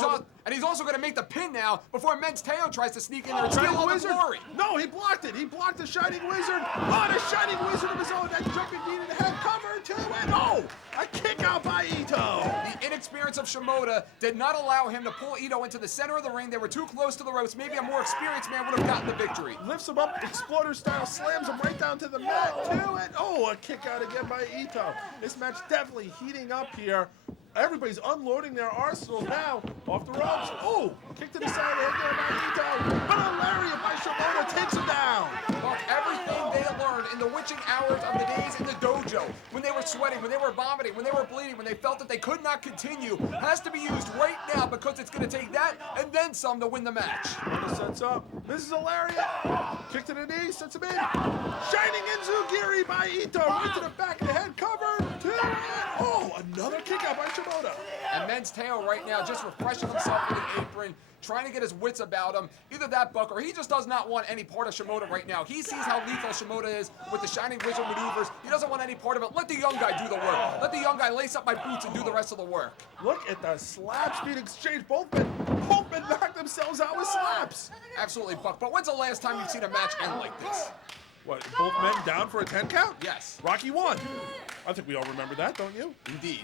he's also going to make the pin now before Mensteo tries to sneak in there and steal all the glory. No, he blocked it. He blocked the Shining Wizard. Oh, the Shining Wizard of his own. That jumping knee to the head. Cover to it. Oh, a kick out by Ito. The inexperience of Shimoda did not allow him to pull Ito into the center of the ring. They were too close to the ropes. Maybe a more experienced man would have gotten the victory. Lifts him up, exploder style, slams him right down to the mat. To it. Oh, a kick out again by Ito. This match definitely heating up here. Everybody's unloading their arsenal now. Off the ropes. Oh, kick to the side of the head there by Ito. But a lariat by Shimoda takes him down. Well, everything they learned in the witching hours of the days in the dojo, when they were sweating, when they were vomiting, when they were bleeding, when they felt that they could not continue, has to be used right now because it's going to take that and then some to win the match. Shimoda sets up. This is a lariat. Kick to the knee, sets him in. Shining Enzugiri by Ito. Right to the back of the head, covered. Oh, another kick out by Shimoda. And Mensteo right now just refreshing himself with an apron, trying to get his wits about him. Either that, Buck, or he just does not want any part of Shimoda right now. He sees how lethal Shimoda is with the Shining Wizard maneuvers. He doesn't want any part of it. Let the young guy do the work. Let the young guy lace up my boots and do the rest of the work. Look at the slap speed exchange. Both men knock themselves out with slaps. Absolutely, Buck. But when's the last time you've seen a match end like this? What, both men down for a 10 count? Yes. Rocky won. I think we all remember that, don't you? Indeed.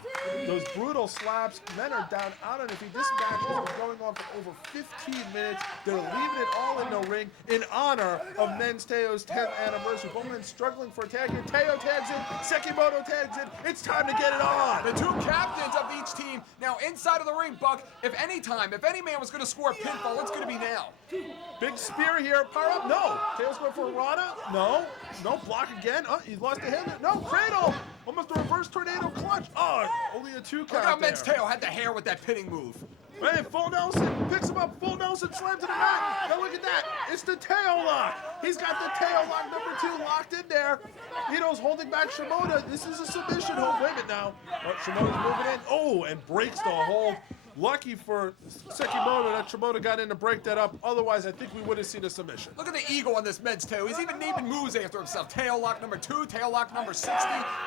Those brutal slaps. Men are down out on their feet. This match has been going on for over 15 minutes. They're leaving it all in the ring in honor of Mensteo's 10th anniversary. Both men struggling for a tag here. Teo tags in. Sekimoto tags in. It's time to get it on. The two captains of each team now inside of the ring, Buck. If any man was going to score a pinfall, it's going to be now. Big spear here. Power up. No. Teo's going for a Rana. No. No. Block again. Oh, he lost the hand. No. Cradle. Almost a reverse tornado clutch. Oh, only a 2 count. Look how there. Mensteo had the hair with that pinning move. Hey, full Nelson picks him up. Full Nelson slams to the mat. Now look at that. It's the tail lock. He's got the tail lock number 2 locked in there. Ito's holding back Shimoda. This is a submission hold. Wait a minute now. Oh, Shimoda's moving in. Oh, and breaks the hold. Lucky for Sekimoto that Shimoda got in to break that up. Otherwise, I think we would have seen a submission. Look at the ego on this Mensteo. He's even naming moves after himself. Tail lock number 2, tail lock number 60.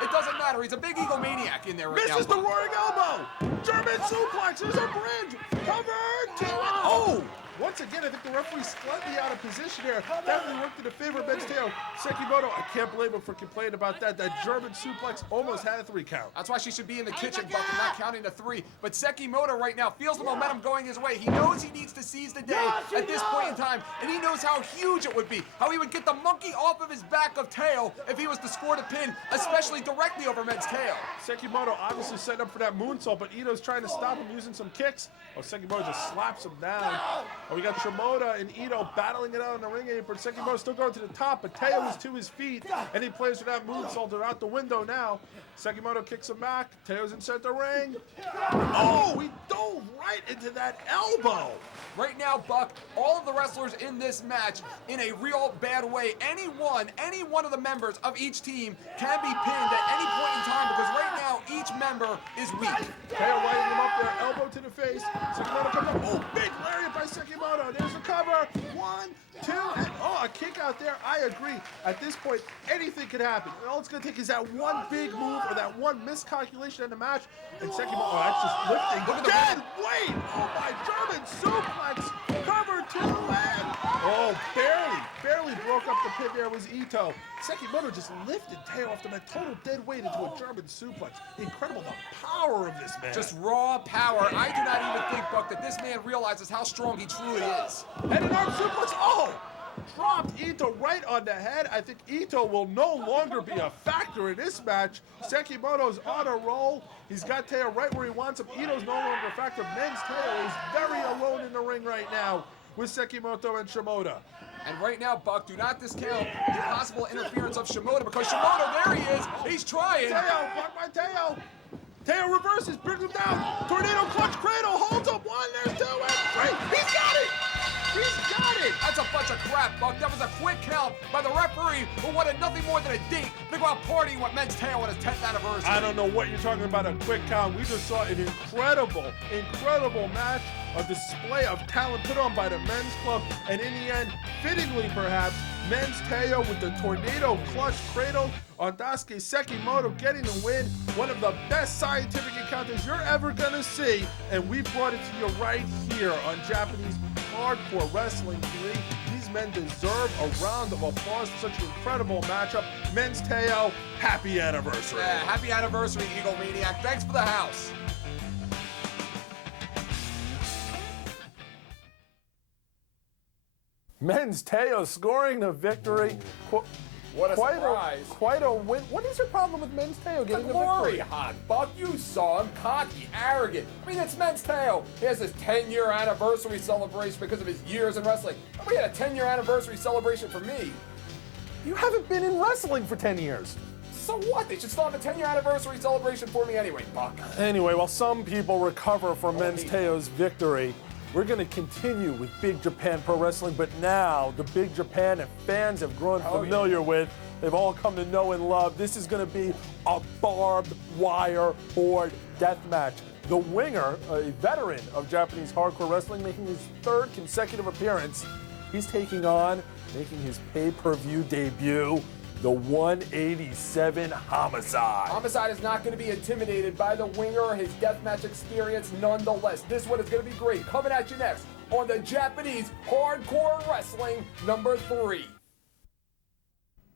It doesn't matter. He's a big egomaniac in there right now. Misses the roaring elbow. German suplex. There's a bridge. Covered to it. Oh! Once again, I think the referee's slightly out of position here. Definitely worked in the favor of Mensteo. Sekimoto, I can't blame him for complaining about that. That German suplex almost had a 3 count. That's why she should be in the kitchen, Buck, and not counting to 3. But Sekimoto right now feels the momentum going his way. He knows he needs to seize the day at this point in time, and he knows how huge it would be, how he would get the monkey off of his back of Teo if he was to score the pin, especially directly over Mensteo. Sekimoto obviously setting up for that moonsault, but Ito's trying to stop him using some kicks. Oh, Sekimoto just slaps him down. And we got Shimoda and Ito battling it out on the ring apron. Sekimoto still going to the top, but Teo is to his feet, and he plays for that moonsault. They're out the window now. Sekimoto kicks him back. Teo's in center ring. Oh, he dove right into that elbow. Right now, Buck, all of the wrestlers in this match in a real bad way. Any one of the members of each team can be pinned at any point in time because right now each member is weak. Teo lighting him up there, elbow to the face. Sekimoto comes up. Oh, big lariat by Sekimoto. There's the cover. 1, 2, and a kick out there. I agree. At this point, anything could happen. All it's going to take is that one big move or that one miscalculation in the match. And Sekimoto, that's just lifting. Look at the dead weight. Oh, my German suplex. Cover 2, and barely broke up the pin there was Ito. Sekimoto just lifted Teo off the mat, total dead weight into a German suplex. Incredible, the power of this man. Just raw power. I do not even think, Buck, that this man realizes how strong he truly is. And an arm suplex, dropped Ito right on the head. I think Ito will no longer be a factor in this match. Sekimoto's on a roll. He's got Teo right where he wants him. Ito's no longer a factor. Men's Teo is very alone in the ring right now with Sekimoto and Shimoda. And right now, Buck, do not discount the possible interference of Shimoda because Shimoda, there he is. He's trying. Teo, blocked by Teo. Teo reverses, brings him down. Tornado clutch cradle, holds up 1, there's 2, and 3. He's got it. He's got it! That's a bunch of crap, Buck. That was a quick count by the referee who wanted nothing more than a date. Think about partying with Men's Teo on his 10th anniversary. I don't know what you're talking about, a quick count. We just saw an incredible match, a display of talent put on by the men's club, and in the end, fittingly perhaps, Men's Teo with the tornado clutch cradle on Daisuke Sekimoto getting the win. One of the best scientific encounters you're ever gonna see, and we brought it to you right here on Japanese Hardcore Wrestling 3. These men deserve a round of applause for such an incredible matchup. Men's Teo, happy anniversary. Yeah, happy anniversary, Eagle Maniac. Thanks for the house. Men's Teo scoring the victory. What a surprise. Quite a win. What is your problem with Men's Teo getting the glory victory? hot, Buck. You saw him, cocky, arrogant. I mean, it's Men's Teo. He has his 10-year anniversary celebration because of his years in wrestling. We had a 10-year anniversary celebration for me. You haven't been in wrestling for 10 years. So what? They should still have a 10-year anniversary celebration for me anyway, Buck. Anyway, while some people recover from Men's Teo's victory, we're going to continue with Big Japan Pro Wrestling, but now the Big Japan and fans have grown familiar with. They've all come to know and love. This is going to be a barbed wire board death match. The Winger, a veteran of Japanese hardcore wrestling, making his 3rd consecutive appearance, he's taking on, making his pay-per-view debut, the 187 Homicide. Homicide is not going to be intimidated by the Winger or his deathmatch experience nonetheless. This one is going to be great. Coming at you next on the Japanese Hardcore Wrestling number 3.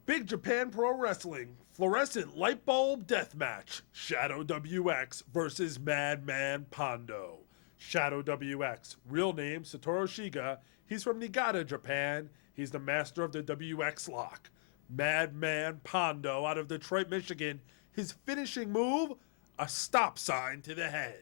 Big Japan Pro Wrestling, fluorescent light bulb death match. Shadow WX versus Madman Pondo. Shadow WX, real name Satoru Shiga. He's from Niigata, Japan. He's the master of the WX lock. Madman Pondo out of Detroit, Michigan. His finishing move, a stop sign to the head.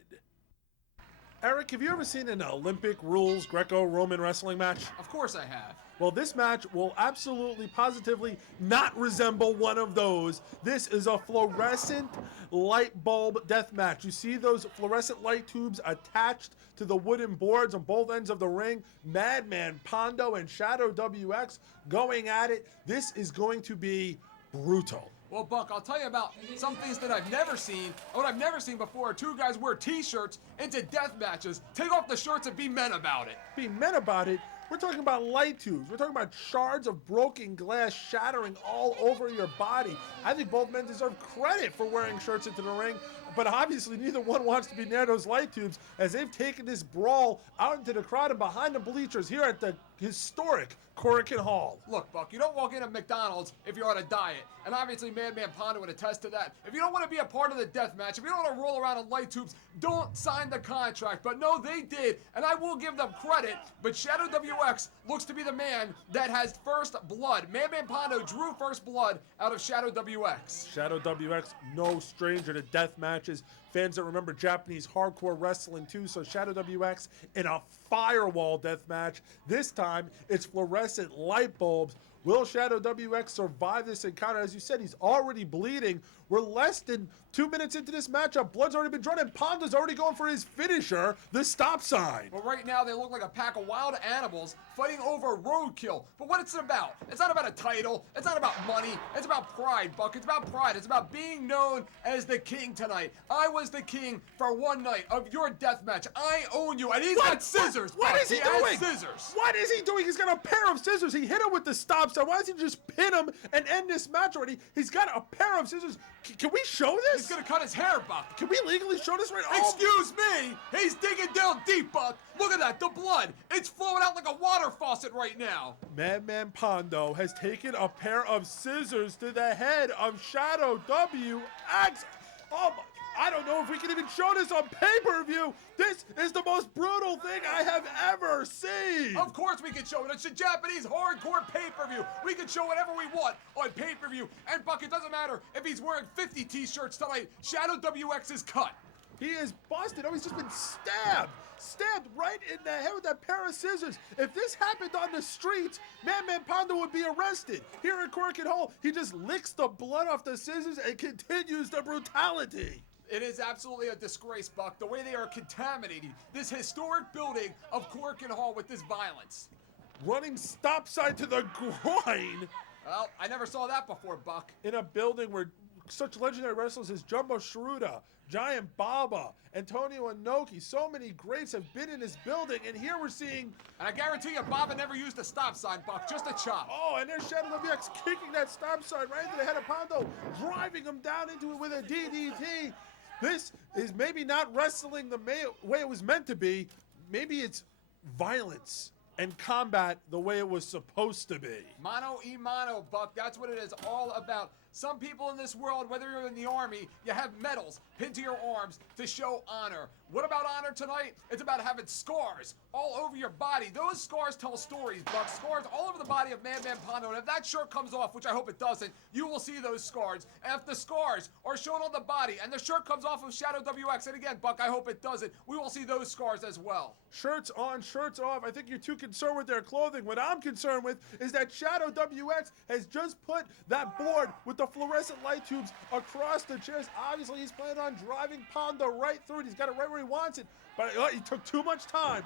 Eric, have you ever seen an Olympic rules Greco-Roman wrestling match? Of course I have. Well, this match will absolutely, positively not resemble one of those. This is a fluorescent light bulb death match. You see those fluorescent light tubes attached to the wooden boards on both ends of the ring? Madman Pondo and Shadow WX going at it. This is going to be brutal. Well, Buck, I'll tell you about some things that I've never seen. What I've never seen before are two guys wear T-shirts into death matches, take off the shirts and be men about it. Be men about it? We're talking about light tubes. We're talking about shards of broken glass shattering all over your body. I think both men deserve credit for wearing shirts into the ring, but obviously neither one wants to be near those light tubes as they've taken this brawl out into the crowd and behind the bleachers here at the historic Korakuen Hall. Look, Buck, you don't walk into McDonald's if you're on a diet, and obviously Madman Pondo would attest to that. If you don't want to be a part of the death match, if you don't want to roll around in light tubes, don't sign the contract. But no, they did, and I will give them credit, but Shadow WX looks to be the man that has first blood. Madman Pondo drew first blood out of Shadow WX. Shadow WX, no stranger to death matches, Fans that remember Japanese hardcore wrestling too, so Shadow WX in a firewall death match. This time, it's fluorescent light bulbs. Will Shadow WX survive this encounter? As you said, he's already bleeding. We're less than 2 minutes into this matchup. Blood's already been drawn, and Pondo's already going for his finisher, the stop sign. Well, right now they look like a pack of wild animals fighting over roadkill. But what it's about? It's not about a title. It's not about money. It's about pride, Buck. It's about pride. It's about being known as the king tonight. I was the king for one night of your death match. I own you, and he's got scissors. What is he doing? Has scissors. What is he doing? He's got a pair of scissors. He hit him with the stop sign. Why doesn't he just pin him and end this match already? He's got a pair of scissors. Can we show this? He's gonna cut his hair, Buck. Can we legally show this right now? Excuse me. He's digging down deep, Buck. Look at that. The blood. It's flowing out like a water faucet right now. Madman Pondo has taken a pair of scissors to the head of Shadow WX. Oh my. I don't know if we can even show this on pay-per-view. This is the most brutal thing I have ever seen. Of course we can show it. It's a Japanese hardcore pay-per-view. We can show whatever we want on pay-per-view. And Buck, it doesn't matter if he's wearing 50 t-shirts tonight. Shadow WX is cut. He is busted. Oh, he's just been stabbed. Stabbed right in the head with that pair of scissors. If this happened on the streets, Madman Pondo would be arrested. Here in Korakuen Hall, he just licks the blood off the scissors and continues the brutality. It is absolutely a disgrace, Buck, the way they are contaminating this historic building of Korakuen Hall with this violence. Running stop sign to the groin. Well, I never saw that before, Buck. In a building where such legendary wrestlers as Jumbo Shruda, Giant Baba, Antonio Inoki, so many greats have been in this building, and here we're seeing... And I guarantee you, Baba never used a stop sign, Buck, just a chop. Oh, and there's Shadow WX kicking that stop sign right into the head of Pondo, driving him down into it with a DDT. This is maybe not wrestling the way it was meant to be. Maybe it's violence and combat the way it was supposed to be. Mano y mano, Buck. That's what it is all about. Some people in this world, whether you're in the army, you have medals pinned to your arms to show honor. What about honor tonight? It's about having scars all over your body. Those scars tell stories, Buck. Scars all over the body of Madman Pondo. And if that shirt comes off, which I hope it doesn't, you will see those scars. And if the scars are shown on the body and the shirt comes off of Shadow WX, and again, Buck, I hope it doesn't, we will see those scars as well. Shirts on, shirts off. I think you're too concerned with their clothing. What I'm concerned with is that Shadow WX has just put that board with the fluorescent light tubes across the chest. Obviously, he's planning on driving Pondo right through it. He's got it right where he wants it. But he took too much time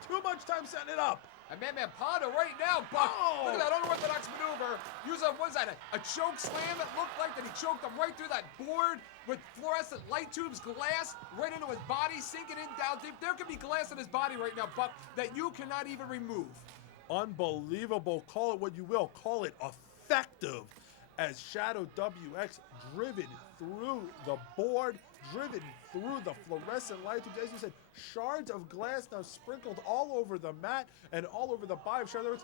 setting it up. And Madman Pondo right now, Buck, Oh. look at that unorthodox maneuver. Use a, what is that, a choke slam it looked like, that he choked him right through that board with fluorescent light tubes, glass, right into his body, sinking in down deep. There could be glass in his body right now, Buck, that you cannot even remove. Unbelievable. Call it what you will. Call it effective. As Shadow WX driven through the board, driven through the fluorescent light tubes. As you said, shards of glass now sprinkled all over the mat and all over the body of Shadow WX.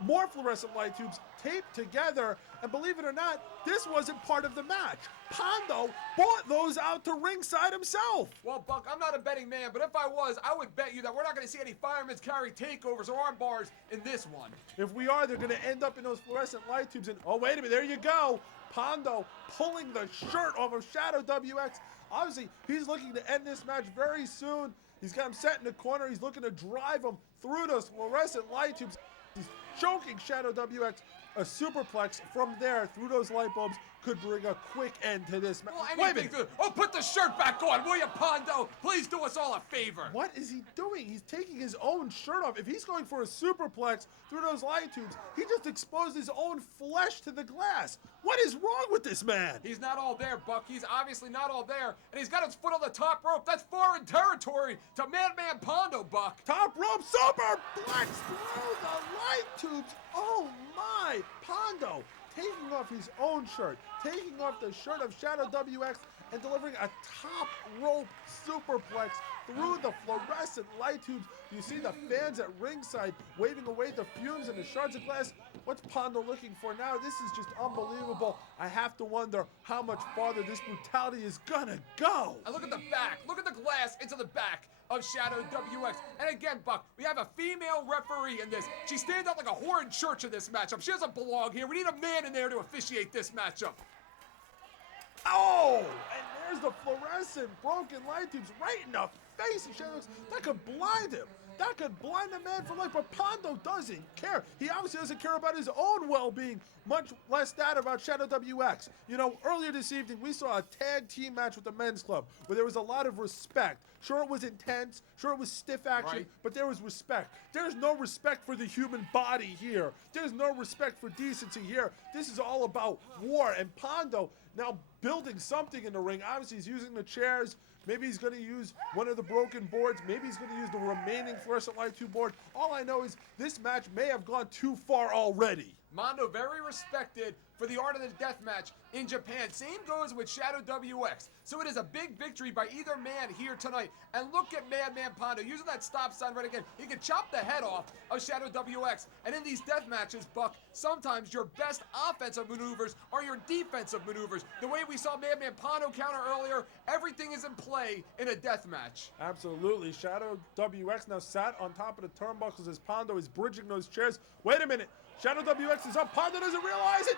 More fluorescent light tubes taped together, and believe it or not, this wasn't part of the match. Pondo bought those out to ringside himself. Well, Buck, I'm not a betting man, but if I was, I would bet you that we're not going to see any firemen's carry takeovers or arm bars in this one. If we are, they're going to end up in those fluorescent light tubes. And oh, wait a minute, there you go. Pondo pulling the shirt off of Shadow WX. Obviously, he's looking to end this match very soon. He's got him set in the corner. He's looking to drive him through those fluorescent light tubes. He's choking Shadow WX. A superplex from there through those light bulbs could bring a quick end to this match. Well, Wait a anything minute. good. Oh, put the shirt back on, will you, Pondo? Please do us all a favor. What is he doing? He's taking his own shirt off. If he's going for a superplex through those light tubes, he just exposed his own flesh to the glass. What is wrong with this man? He's not all there, Buck. He's obviously not all there, and he's got his foot on the top rope. That's foreign territory to Madman Pondo, Buck. Top rope superplex through the light tubes. Oh my! Pondo taking off his own shirt, taking off the shirt of Shadow WX, and delivering a top rope superplex through the fluorescent light tubes. You see the fans at ringside waving away the fumes and the shards of glass. What's Pondo looking for now? This is just unbelievable. I have to wonder how much farther this brutality is gonna go. And look at the back. Look at the glass into the back of Shadow WX. And again, Buck, we have a female referee in this. She stands out like a whore in church in this matchup. She doesn't belong here. We need a man in there to officiate this matchup. Oh! And There's the fluorescent broken light tubes right in the face of Shadow WX. That could blind him. That could blind a man for life, but Pondo doesn't care. He obviously doesn't care about his own well-being, much less that about Shadow WX. You know, earlier this evening, we saw a tag team match with the men's club where there was a lot of respect. Sure, it was intense. Sure, it was stiff action, Right. but there was respect. There's no respect for the human body here. There's no respect for decency here. This is all about war, and Pondo now building something in the ring. Obviously, he's using the chairs. Maybe he's going to use one of the broken boards. Maybe he's going to use the remaining fluorescent light tube board. All I know is this match may have gone too far already. Mondo very respected for the art of the death match in Japan. Same goes with Shadow WX. So it is a big victory by either man here tonight. And look at Madman Pondo using that stop sign right again. He can chop the head off of Shadow WX. And in these death matches, Buck, sometimes your best offensive maneuvers are your defensive maneuvers. The way we saw Madman Pondo counter earlier, everything is in play in a death match. Absolutely. Shadow WX now sat on top of the turnbuckles as Pondo is bridging those chairs. Wait a minute. Shadow WX is up. Pondo doesn't realize it.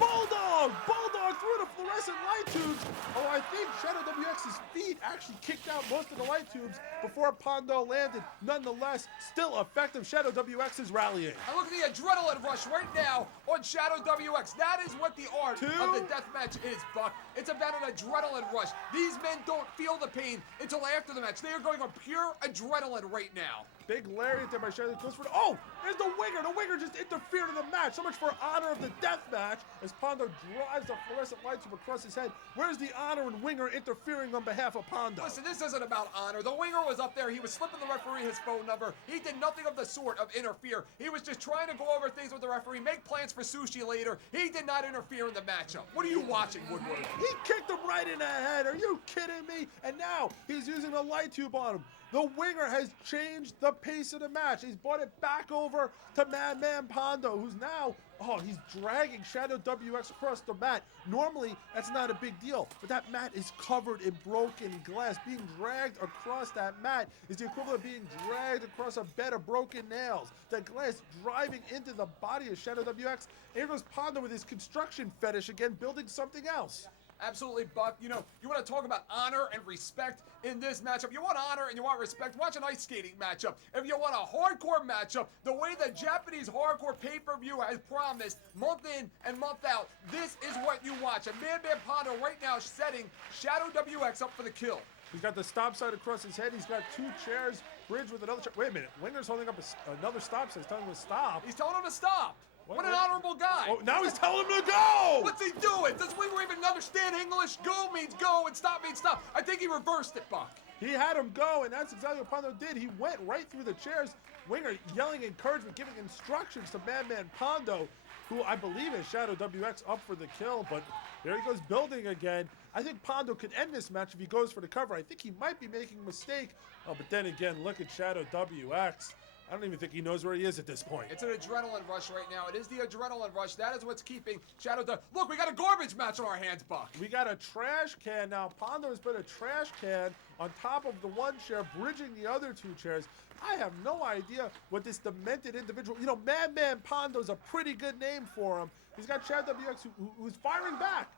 Bulldog! Bulldog through the fluorescent light tubes. Oh, I think Shadow WX's feet actually kicked out most of the light tubes before Pondo landed. Nonetheless, still effective. Shadow WX is rallying. And look at the adrenaline rush right now on Shadow WX. That is what the art of the death match is, Buck. It's about an adrenaline rush. These men don't feel the pain until after the match. They are going on pure adrenaline right now. Big lariat there by Shadow. Goes for the, oh, there's the Winger. The Winger just interfered in the match. So much for honor of the death match as Pondo drives the fluorescent light tube across his head. Where's the honor and Winger interfering on behalf of Pondo? Listen, this isn't about honor. The Winger was up there. He was slipping the referee his phone number. He did nothing of the sort of interfere. He was just trying to go over things with the referee, make plans for sushi later. He did not interfere in the matchup. What are you watching, Woodward? He kicked him right in the head. Are you kidding me? And now he's using a light tube on him. The Winger has changed the pace of the match. He's brought it back over to Madman Pondo, who's now, oh, he's dragging Shadow WX across the mat. Normally, that's not a big deal, but that mat is covered in broken glass. Being dragged across that mat is the equivalent of being dragged across a bed of broken nails. That glass driving into the body of Shadow WX. Here goes Pondo with his construction fetish again, building something else. Absolutely, Buck. You know, you want to talk about honor and respect in this matchup. You want honor and you want respect, watch an ice skating matchup. If you want a hardcore matchup, the way the Japanese hardcore pay-per-view has promised month in and month out, this is what you watch. And Madman Pondo right now setting Shadow WX up for the kill. He's got the stop sign across his head. He's got two chairs bridged with another chair. Wait a minute. Winger's holding up another stop sign. He's telling him to stop. He's telling him to stop. What an honorable guy. Oh, now he's telling him to go! What's he doing? Does Winger even understand English? Go means go and stop means stop. I think he reversed it, Buck. He had him go, and that's exactly what Pondo did. He went right through the chairs. Winger yelling encouragement, giving instructions to Madman Pondo, who I believe is Shadow WX up for the kill, but there he goes building again. I think Pondo could end this match if he goes for the cover. I think he might be making a mistake. Oh, but then again, look at Shadow WX. I don't even think he knows where he is at this point. It's an adrenaline rush right now. It is the adrenaline rush. That is what's keeping Shadow Look, we got a garbage match on our hands, Buck. We got a trash can now. Pondo has put a trash can on top of the one chair, bridging the other two chairs. I have no idea what this demented individual, you know, Madman Pondo's a pretty good name for him. He's got Shadow WX who's firing back.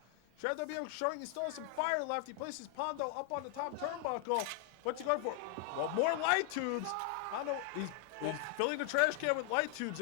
Shadow WX showing he still has some fire left. He places Pondo up on the top turnbuckle. What's he going for? Well, more light tubes. Pondo, he's filling the trash can with light tubes.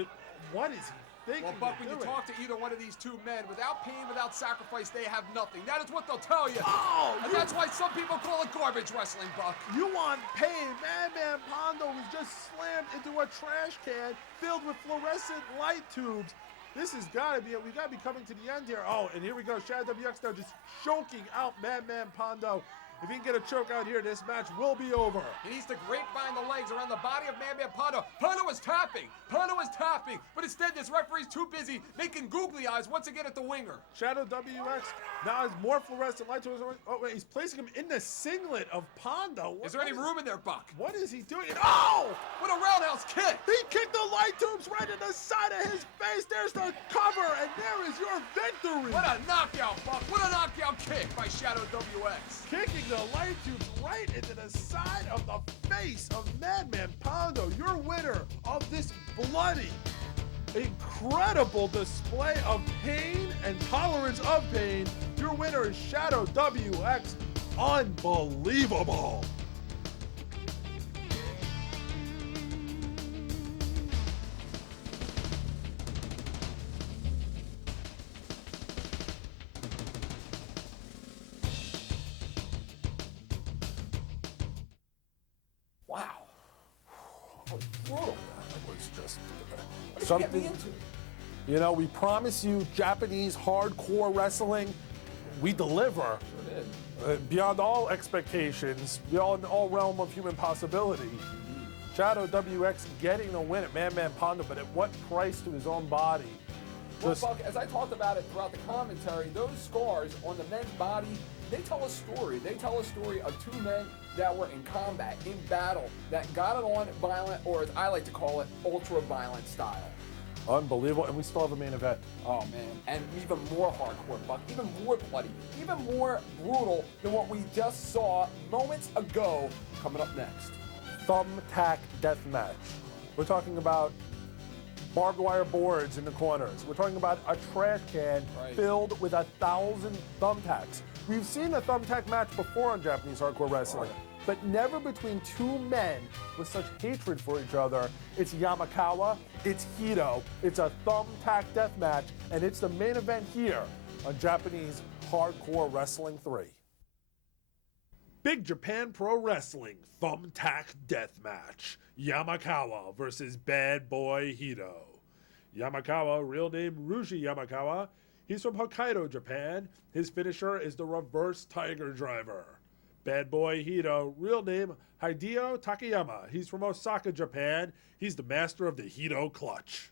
What is he thinking? Well, Buck, when you talk to either one of these two men, without pain, without sacrifice, they have nothing. That is what they'll tell you. Oh, and that's why some people call it garbage wrestling, Buck. You want pain. Madman Pondo was just slammed into a trash can filled with fluorescent light tubes. This has got to be it. We've got to be coming to the end here. Oh, and here we go. Shadow WX now just choking out Madman Pondo. If he can get a choke out here, this match will be over. He needs to grapevine the legs around the body of Madman Pondo. Pondo is tapping. Pondo is tapping. But instead, this referee's too busy making googly eyes once again at the Winger. Shadow WX now has more fluorescent light tubes. Oh, wait, he's placing him in the singlet of Pondo. Is there any room in there, Buck? What is he doing? Oh! What a roundhouse kick! He kicked the light tubes right in the side of his face. There's the cover, and there is your victory. What a knockout, Buck. What a knockout kick by Shadow WX. Kicking the light tubes right into the side of the face of Madman Pondo. Your winner of this bloody, incredible display of pain and tolerance of pain. Your winner is Shadow WX. Unbelievable. Wow. Brutal. That was just What did you something. get me into? You know, we promise you Japanese hardcore wrestling. We deliver. Sure did. Beyond all expectations, beyond all realm of human possibility. Shadow WX getting the win at Man Man Pondo, but at what price to his own body? Well, Just- Buck, as I talked about it throughout the commentary, those scars on the men's body, they tell a story. They tell a story of two men that were in combat, in battle, that got it on violent, or as I like to call it, ultra-violent style. Unbelievable, and we still have a main event. Oh, man. And even more hardcore, Buck, even more bloody, even more brutal than what we just saw moments ago coming up next. Thumbtack death match. We're talking about barbed wire boards in the corners. We're talking about a trash can Right. filled with 1,000 thumbtacks. We've seen a thumbtack match before on Japanese hardcore wrestling, but never between two men with such hatred for each other. It's Yamakawa, it's Hito, it's a thumbtack death match, and it's the main event here on Japanese Hardcore Wrestling 3. Big Japan Pro Wrestling Thumbtack Death Match. Yamakawa versus Bad Boy Hito. Yamakawa, real name Ruji Yamakawa. He's from Hokkaido, Japan. His finisher is the reverse tiger driver. Bad Boy Hito, real name Hideo Takayama. He's from Osaka, Japan. He's the master of the Hito Clutch.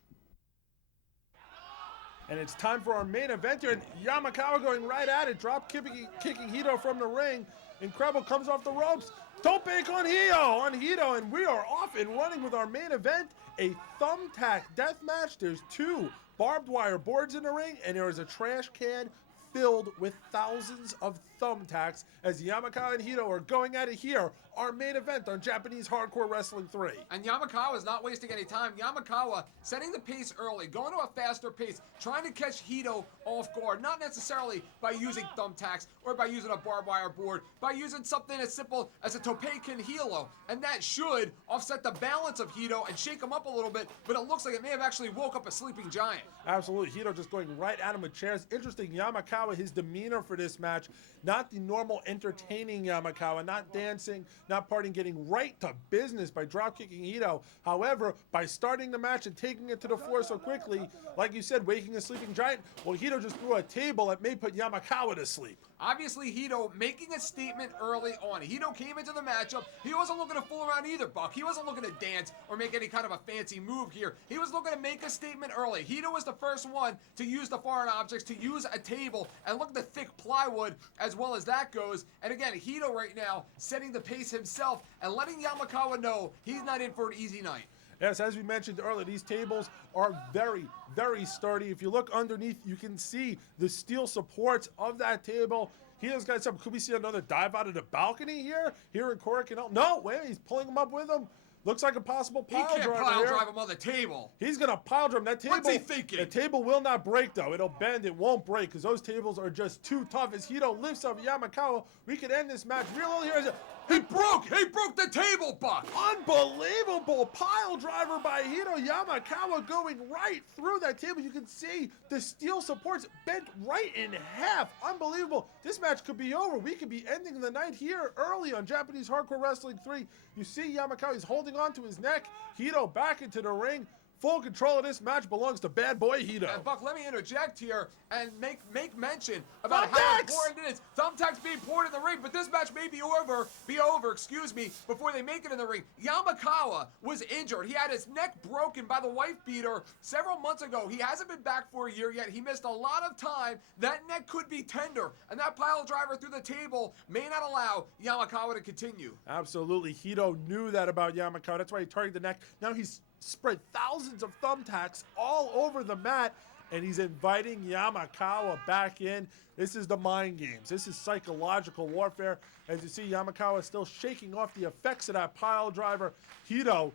And it's time for our main event here. And Yamakawa going right at it, drop kicking Hito from the ring. Incredible comes off the ropes. Don't bank on Hito, and we are off and running with our main event, a thumbtack death match. There's two barbed wire boards in the ring, and there is a trash can filled with thousands of thumbtacks as Yamakawa and Hito are going at it here, our main event on Japanese Hardcore Wrestling 3. And Yamakawa is not wasting any time. Yamakawa setting the pace early, going to a faster pace, trying to catch Hito off guard, not necessarily by using thumbtacks or by using a barbed wire board, by using something as simple as a Topeikin Hilo. And that should offset the balance of Hito and shake him up a little bit, but it looks like it may have actually woke up a sleeping giant. Absolutely. Hito just going right at him with chairs. Interesting, Yamakawa, his demeanor for this match, not the normal entertaining Yamakawa, not dancing, not partying, getting right to business by dropkicking Hito. However, by starting the match and taking it to the floor so quickly, like you said, waking a sleeping giant, well, Hito just threw a table that may put Yamakawa to sleep. Obviously, Hito making a statement early on. Hito came into the matchup. He wasn't looking to fool around either, Buck. He wasn't looking to dance or make any kind of a fancy move here. He was looking to make a statement early. Hito was the first one to use the foreign objects, to use a table, and look at the thick plywood as well as that goes. And again, Hito right now setting the pace himself and letting Yamakawa know he's not in for an easy night. Yes, as we mentioned earlier, these tables are very, very sturdy. If you look underneath, you can see the steel supports of that table. Hito's got some. Could we see another dive out of the balcony here in Korakuen? No, wait, he's pulling him up with him. Looks like a possible He pile can't driver pile here. drive him on the table. He's gonna pile drive that table. What's he thinking? The table will not break though. It'll bend. It won't break because those tables are just too tough. As Hito lifts up Yamakawa, we could end this match real early here. He broke the table, Buck. Unbelievable pile driver by Hito. Yamakawa going right through that table. You can see the steel supports bent right in half. Unbelievable. This match could be over. We could be ending the night here early on Japanese Hardcore Wrestling 3. You see Yamakawa, he's holding on to his neck. Hito back into the ring. Full control of this match belongs to Bad Boy Hito. And Buck, let me interject here and make mention about how Thumbtacks! important it is. Thumbtacks being poured in the ring, but this match may be over, before they make it in the ring. Yamakawa was injured. He had his neck broken by the wife beater several months ago. He hasn't been back for a year yet. He missed a lot of time. That neck could be tender, and that pile driver through the table may not allow Yamakawa to continue. Absolutely. Hito knew that about Yamakawa. That's why he targeted the neck. Now he's spread thousands of thumbtacks all over the mat, and he's inviting Yamakawa back in. This is the mind games. This is psychological warfare. As you see, Yamakawa is still shaking off the effects of that pile driver. Hito,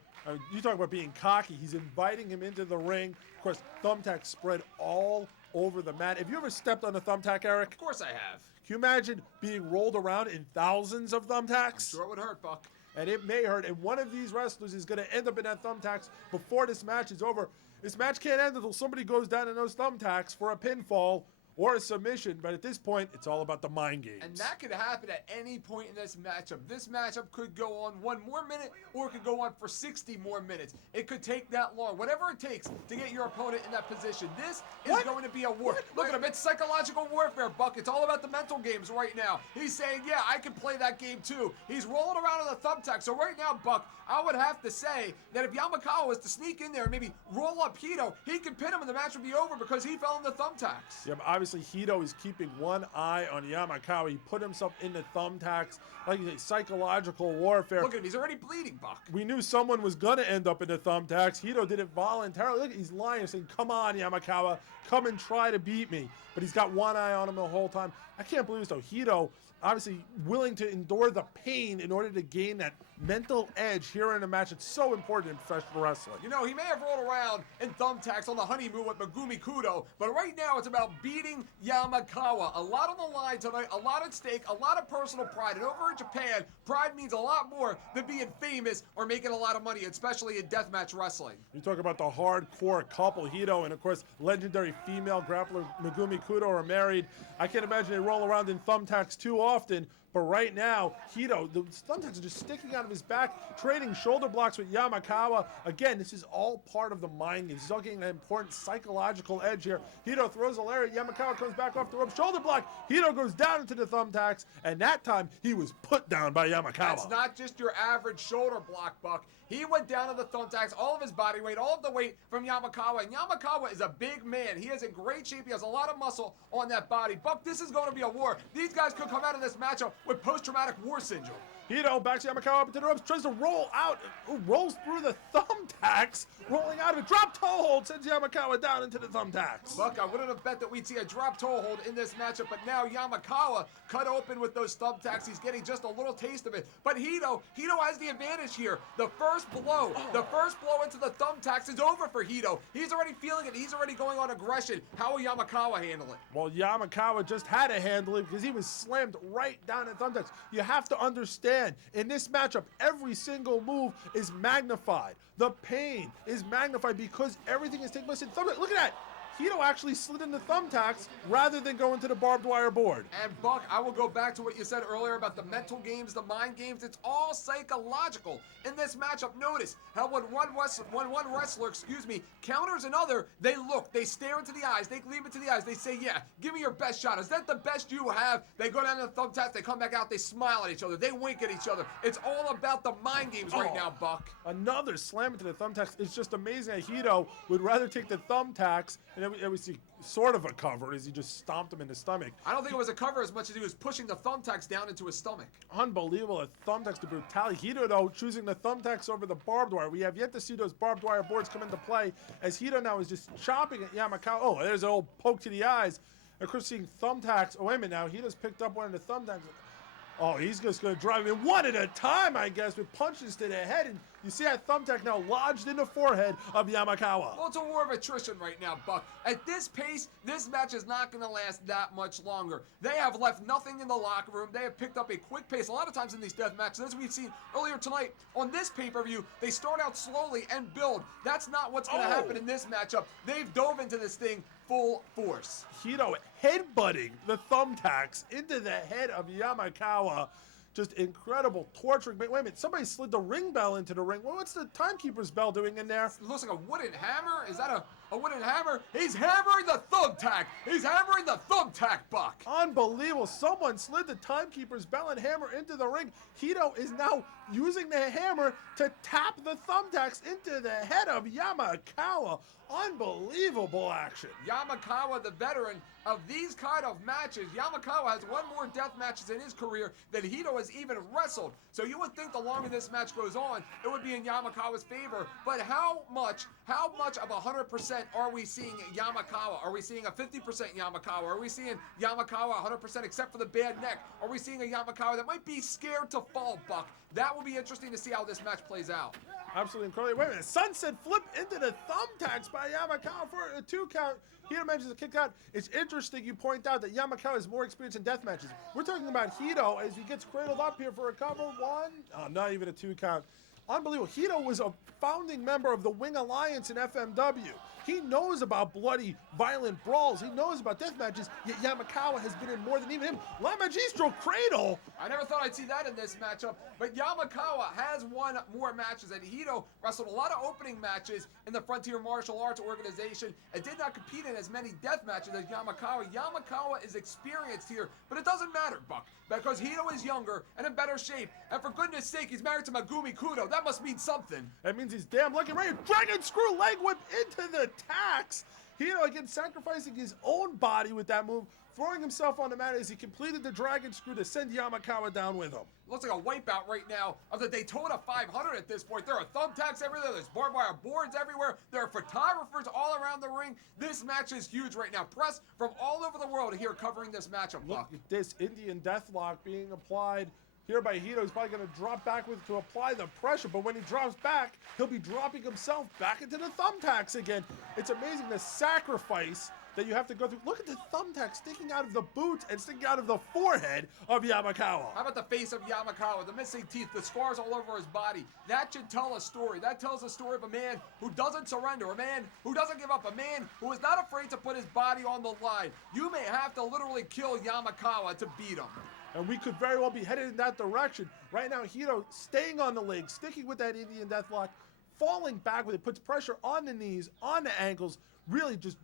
you talk about being cocky. He's inviting him into the ring. Of course, thumbtacks spread all over the mat. Have you ever stepped on a thumbtack, Eric? Of course I have. Can you imagine being rolled around in thousands of thumbtacks? Sure it would hurt, Buck. And it may hurt, and one of these wrestlers is going to end up in that thumbtacks before this match is over. This match can't end until somebody goes down in those thumbtacks for a pinfall or a submission, but at this point, it's all about the mind games. And that could happen at any point in this matchup. This matchup could go on 1 more minute, or it could go on for 60 more minutes. It could take that long. Whatever it takes to get your opponent in that position. This is going to be a war. Look at him. It's psychological warfare, Buck. It's all about the mental games right now. He's saying, yeah, I can play that game too. He's rolling around on the thumbtack. So right now, Buck, I would have to say that if Yamakawa was to sneak in there and maybe roll up Hito, he could pin him and the match would be over because he fell in the thumbtacks. Yeah, but obviously Hito is keeping one eye on Yamakawa. He put himself in the thumbtacks, like you say, psychological warfare. Look at him, he's already bleeding, Buck. We knew someone was gonna end up in the thumbtacks. Hito did it voluntarily. Look, he's lying, saying, come on, Yamakawa, come and try to beat me. But he's got one eye on him the whole time. I can't believe this, though. Hito, obviously willing to endure the pain in order to gain that mental edge here in a match. It's so important in professional wrestling. You know, he may have rolled around in thumbtacks on the honeymoon with Megumi Kudo, but right now it's about beating Yamakawa. A lot on the line tonight, a lot at stake, a lot of personal pride. And over in Japan, pride means a lot more than being famous or making a lot of money, especially in deathmatch wrestling. You talk about the hardcore couple, Hito and, of course, legendary female grappler Megumi Kudo are married. I can't imagine they roll around in thumbtacks too often. But right now, Hito, the thumbtacks are just sticking out of his back, trading shoulder blocks with Yamakawa. Again, this is all part of the mind game. This is all getting an important psychological edge here. Hito throws a lariat. Yamakawa comes back off the rope. Shoulder block. Hito goes down into the thumbtacks. And that time, he was put down by Yamakawa. That's not just your average shoulder block, Buck. He went down to the thumbtacks, all of his body weight, all of the weight from Yamakawa. And Yamakawa is a big man. He is in great shape. He has a lot of muscle on that body. Buck, this is going to be a war. These guys could come out of this matchup with post-traumatic war syndrome. Hito backs Yamakawa up into the ropes, tries to roll out, rolls through the thumbtacks, rolling out of it. Drop toe hold sends Yamakawa down into the thumbtacks. Buck, I wouldn't have bet that we'd see a drop toe hold in this matchup, but now Yamakawa cut open with those thumbtacks. He's getting just a little taste of it. But Hito has the advantage here. The first blow into the thumbtacks is over for Hito. He's already feeling it. He's already going on aggression. How will Yamakawa handle it? Well, Yamakawa just had to handle it because he was slammed right down in thumbtacks. You have to understand, in this matchup, every single move is magnified. The pain is magnified because everything is taking place in thumbtacks. Look at that. Hito actually slid in the thumbtacks rather than going to the barbed wire board. And Buck, I will go back to what you said earlier about the mental games, the mind games. It's all psychological in this matchup. Notice how when one wrestler, counters another, they look, they stare into the eyes, they gleam into the eyes, they say, yeah, give me your best shot. Is that the best you have? They go down to the thumbtacks, they come back out, they smile at each other, they wink at each other. It's all about the mind games right now, Buck. Another slam into the thumbtacks. It's just amazing that Hito would rather take the thumbtacks, and it was sort of a cover as he just stomped him in the stomach. I don't think it was a cover as much as he was pushing the thumbtacks down into his stomach. Unbelievable. The thumbtacks to brutality. Hito, though, choosing the thumbtacks over the barbed wire. We have yet to see those barbed wire boards come into play as Hito now is just chopping at Yamakawa. Oh, there's an old poke to the eyes. Of course, seeing thumbtacks. Oh, wait a minute now. Hito's picked up one of the thumbtacks. Oh, he's just going to drive him one at a time, I guess, with punches to the head. And you see that thumbtack now lodged in the forehead of Yamakawa. Well, it's a war of attrition right now, Buck. At this pace, this match is not going to last that much longer. They have left nothing in the locker room. They have picked up a quick pace. A lot of times in these death matches, as we've seen earlier tonight, on this pay-per-view, they start out slowly and build. That's not what's going to happen in this matchup. They've dove into this thing full force. Hito headbutting the thumbtacks into the head of Yamakawa. Just incredible torturing. Wait a minute, somebody slid the ring bell into the ring. Well, what's the timekeeper's bell doing in there? It looks like a wooden hammer. Is that a wooden hammer? He's hammering the thumbtack. He's hammering the thumbtack, Buck. Unbelievable. Someone slid the timekeeper's bell and hammer into the ring. Hito is now using the hammer to tap the thumbtacks into the head of Yamakawa. Unbelievable action. Yamakawa, the veteran of these kind of matches. Yamakawa has won more death matches in his career than Hito has even wrestled. So you would think the longer this match goes on, it would be in Yamakawa's favor. But how much of 100% are we seeing Yamakawa? Are we seeing a 50% Yamakawa? Are we seeing Yamakawa 100% except for the bad neck? Are we seeing a Yamakawa that might be scared to fall, Buck? That will be interesting to see how this match plays out. Absolutely incredible. Wait a minute. Sunset flip into the thumbtacks by Yamakawa for a 2 count. Hito manages to kick out. It's interesting you point out that Yamakawa has more experience in death matches. We're talking about Hito as he gets cradled up here for a cover 1. Oh, not even a 2 count. Unbelievable. Hito was a founding member of the Wing Alliance in FMW. He knows about bloody, violent brawls. He knows about death matches, yet Yamakawa has been in more than even him. La Magistro Cradle! I never thought I'd see that in this matchup, but Yamakawa has won more matches, and Hito wrestled a lot of opening matches in the Frontier Martial Arts organization and did not compete in as many death matches as Yamakawa. Yamakawa is experienced here, but it doesn't matter, Buck, because Hito is younger and in better shape, and for goodness sake, he's married to Megumi Kudo. That must mean something. That means he's damn lucky. Right, Dragon Screw leg whip into the tax. Hito again sacrificing his own body with that move, throwing himself on the mat as he completed the Dragon Screw to send Yamakawa down with him. Looks like a wipeout right now of the Daytona 500 at this point. There are thumbtacks everywhere. There's barbed wire boards everywhere. There are photographers all around the ring. This match is huge right now. Press from all over the world here covering this matchup, Buck. Look at this Indian Deathlock being applied here by Hito. He's probably going to drop back with to apply the pressure, but when he drops back, he'll be dropping himself back into the thumbtacks again. It's amazing the sacrifice that you have to go through. Look at the thumbtack sticking out of the boots and sticking out of the forehead of Yamakawa. How about the face of Yamakawa, the missing teeth, the scars all over his body? That should tell a story. That tells a story of a man who doesn't surrender, a man who doesn't give up, a man who is not afraid to put his body on the line. You may have to literally kill Yamakawa to beat him. And we could very well be headed in that direction. Right now, Hito staying on the leg, sticking with that Indian Deathlock, falling back with it, puts pressure on the knees, on the ankles, really just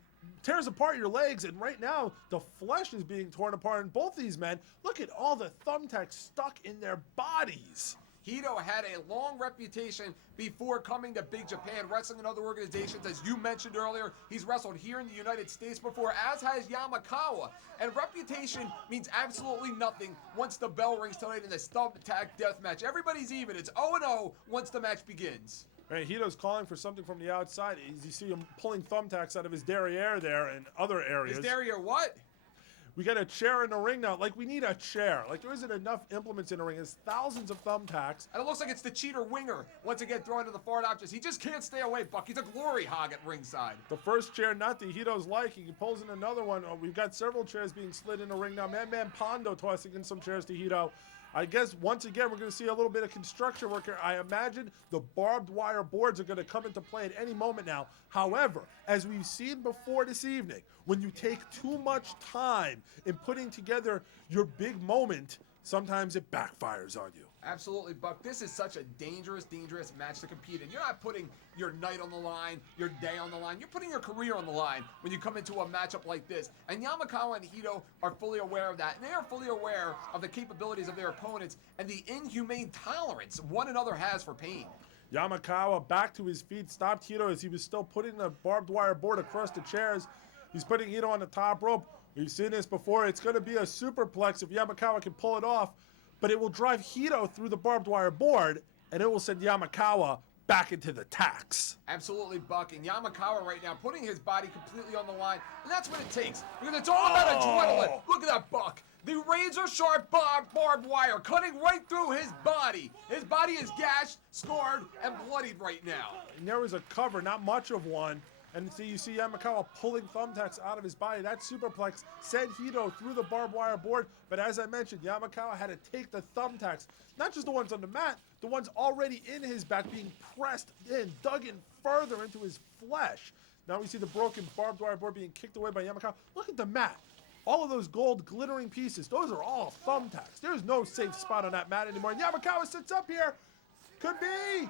tears apart your legs. And right now, the flesh is being torn apart in both these men. Look at all the thumbtacks stuck in their bodies. Hito had a long reputation before coming to Big Japan, wrestling in other organizations. As you mentioned earlier, he's wrestled here in the United States before, as has Yamakawa. And reputation means absolutely nothing once the bell rings tonight in this thumbtack death match. Everybody's even. It's 0-0 once the match begins. Right, Hito's calling for something from the outside. You see him pulling thumbtacks out of his derriere there and other areas. His derriere what? We got a chair in the ring now. Like, we need a chair. Like, there isn't enough implements in the ring. There's thousands of thumbtacks. And it looks like it's the cheater Winger once again throwing to the forward options. He just can't stay away, Buck. He's a glory hog at ringside. The first chair, not to Hito's liking. He pulls in another one. Oh, we've got several chairs being slid in the ring now. Man Pondo tossing in some chairs to Hito. I guess, once again, we're going to see a little bit of construction work here. I imagine the barbed wire boards are going to come into play at any moment now. However, as we've seen before this evening, when you take too much time in putting together your big moment, sometimes it backfires on you. Absolutely, Buck. This is such a dangerous match to compete in. You're not putting your night on the line, your day on the line. You're putting your career on the line when you come into a matchup like this. And Yamakawa and Hito are fully aware of that. And they are fully aware of the capabilities of their opponents and the inhumane tolerance one another has for pain. Yamakawa back to his feet, stopped Hito as he was still putting the barbed wire board across the chairs. He's putting Hito on the top rope. We've seen this before. It's going to be a superplex if Yamakawa can pull it off. But it will drive Hito through the barbed wire board, and it will send Yamakawa back into the tacks. Absolutely, Buck. And Yamakawa right now putting his body completely on the line, and that's what it takes. Because it's all about adrenaline. Look at that, Buck. The razor-sharp barbed wire cutting right through his body. His body is gashed, scarred, and bloodied right now. And there was a cover, not much of one. And so you see Yamakawa pulling thumbtacks out of his body. That superplex sent Hito through the barbed wire board. But as I mentioned, Yamakawa had to take the thumbtacks, not just the ones on the mat, the ones already in his back being pressed in, dug in further into his flesh. Now we see the broken barbed wire board being kicked away by Yamakawa. Look at the mat. All of those gold glittering pieces, those are all thumbtacks. There's no safe spot on that mat anymore. And Yamakawa sits up here. Could be.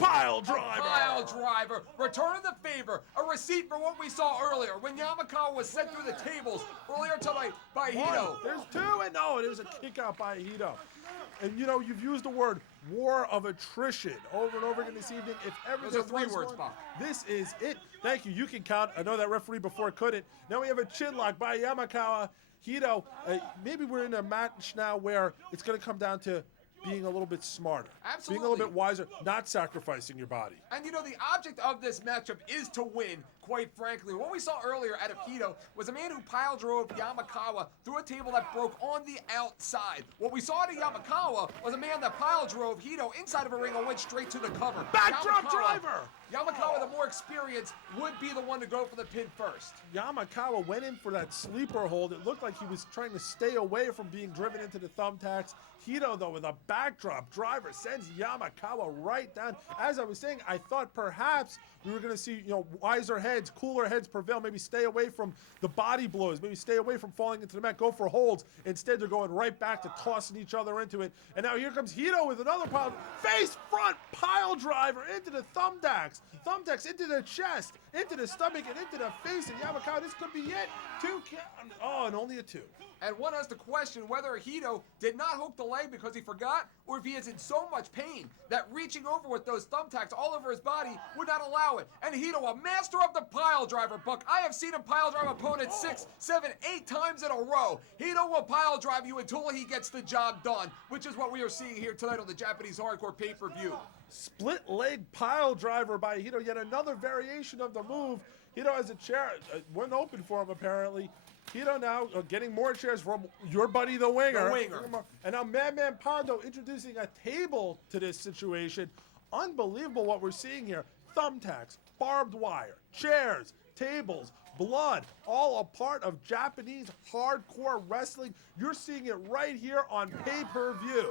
Pile driver! Pile driver, returning the favor, a receipt for what we saw earlier when Yamakawa was sent through the tables earlier tonight by Hito. There's two, and no, it was a kick out by Hito. And you know, you've used the word war of attrition over and over again this evening. If ever Those are 3 words, Bob. This is it. Thank you. You can count. I know that referee before couldn't. Now we have a chin lock by Yamakawa. Hito, maybe we're in a match now where it's going to come down to being a little bit smarter. Absolutely. Being a little bit wiser, not sacrificing your body. And you know, the object of this matchup is to win, quite frankly. What we saw earlier out of Hito was a man who pile drove Yamakawa through a table that broke on the outside. What we saw out of Yamakawa was a man that pile drove Hito inside of a ring and went straight to the cover. Backdrop driver! Yamakawa, the more experienced, would be the one to go for the pin first. Yamakawa went in for that sleeper hold. It looked like he was trying to stay away from being driven into the thumbtacks. Hito, though, with a backdrop driver, sends Yamakawa right down. As I was saying, I thought perhaps we were going to see, wiser heads, cooler heads prevail. Maybe stay away from the body blows. Maybe stay away from falling into the mat. Go for holds. Instead, they're going right back to tossing each other into it. And now here comes Hito with another face front pile driver into the thumbtacks. Thumbtacks into the chest, into the stomach, and into the face. And Yamakawa, this could be it. And only a 2. And one has to question whether Hito did not hook the leg because he forgot, or if he is in so much pain that reaching over with those thumbtacks all over his body would not allow it. And Hito, a master of the pile driver, Buck. I have seen him pile drive opponents 6, 7, 8 times in a row. Hito will pile drive you until he gets the job done, which is what we are seeing here tonight on the Japanese Hardcore pay-per-view. Split leg pile driver by Hito, yet another variation of the move. Hito has a chair, one open for him apparently. Hito now getting more chairs from your buddy, the Winger. The Winger. And now Madman Pondo introducing a table to this situation. Unbelievable what we're seeing here. Thumbtacks, barbed wire, chairs, tables, blood, all a part of Japanese hardcore wrestling. You're seeing it right here on pay-per-view.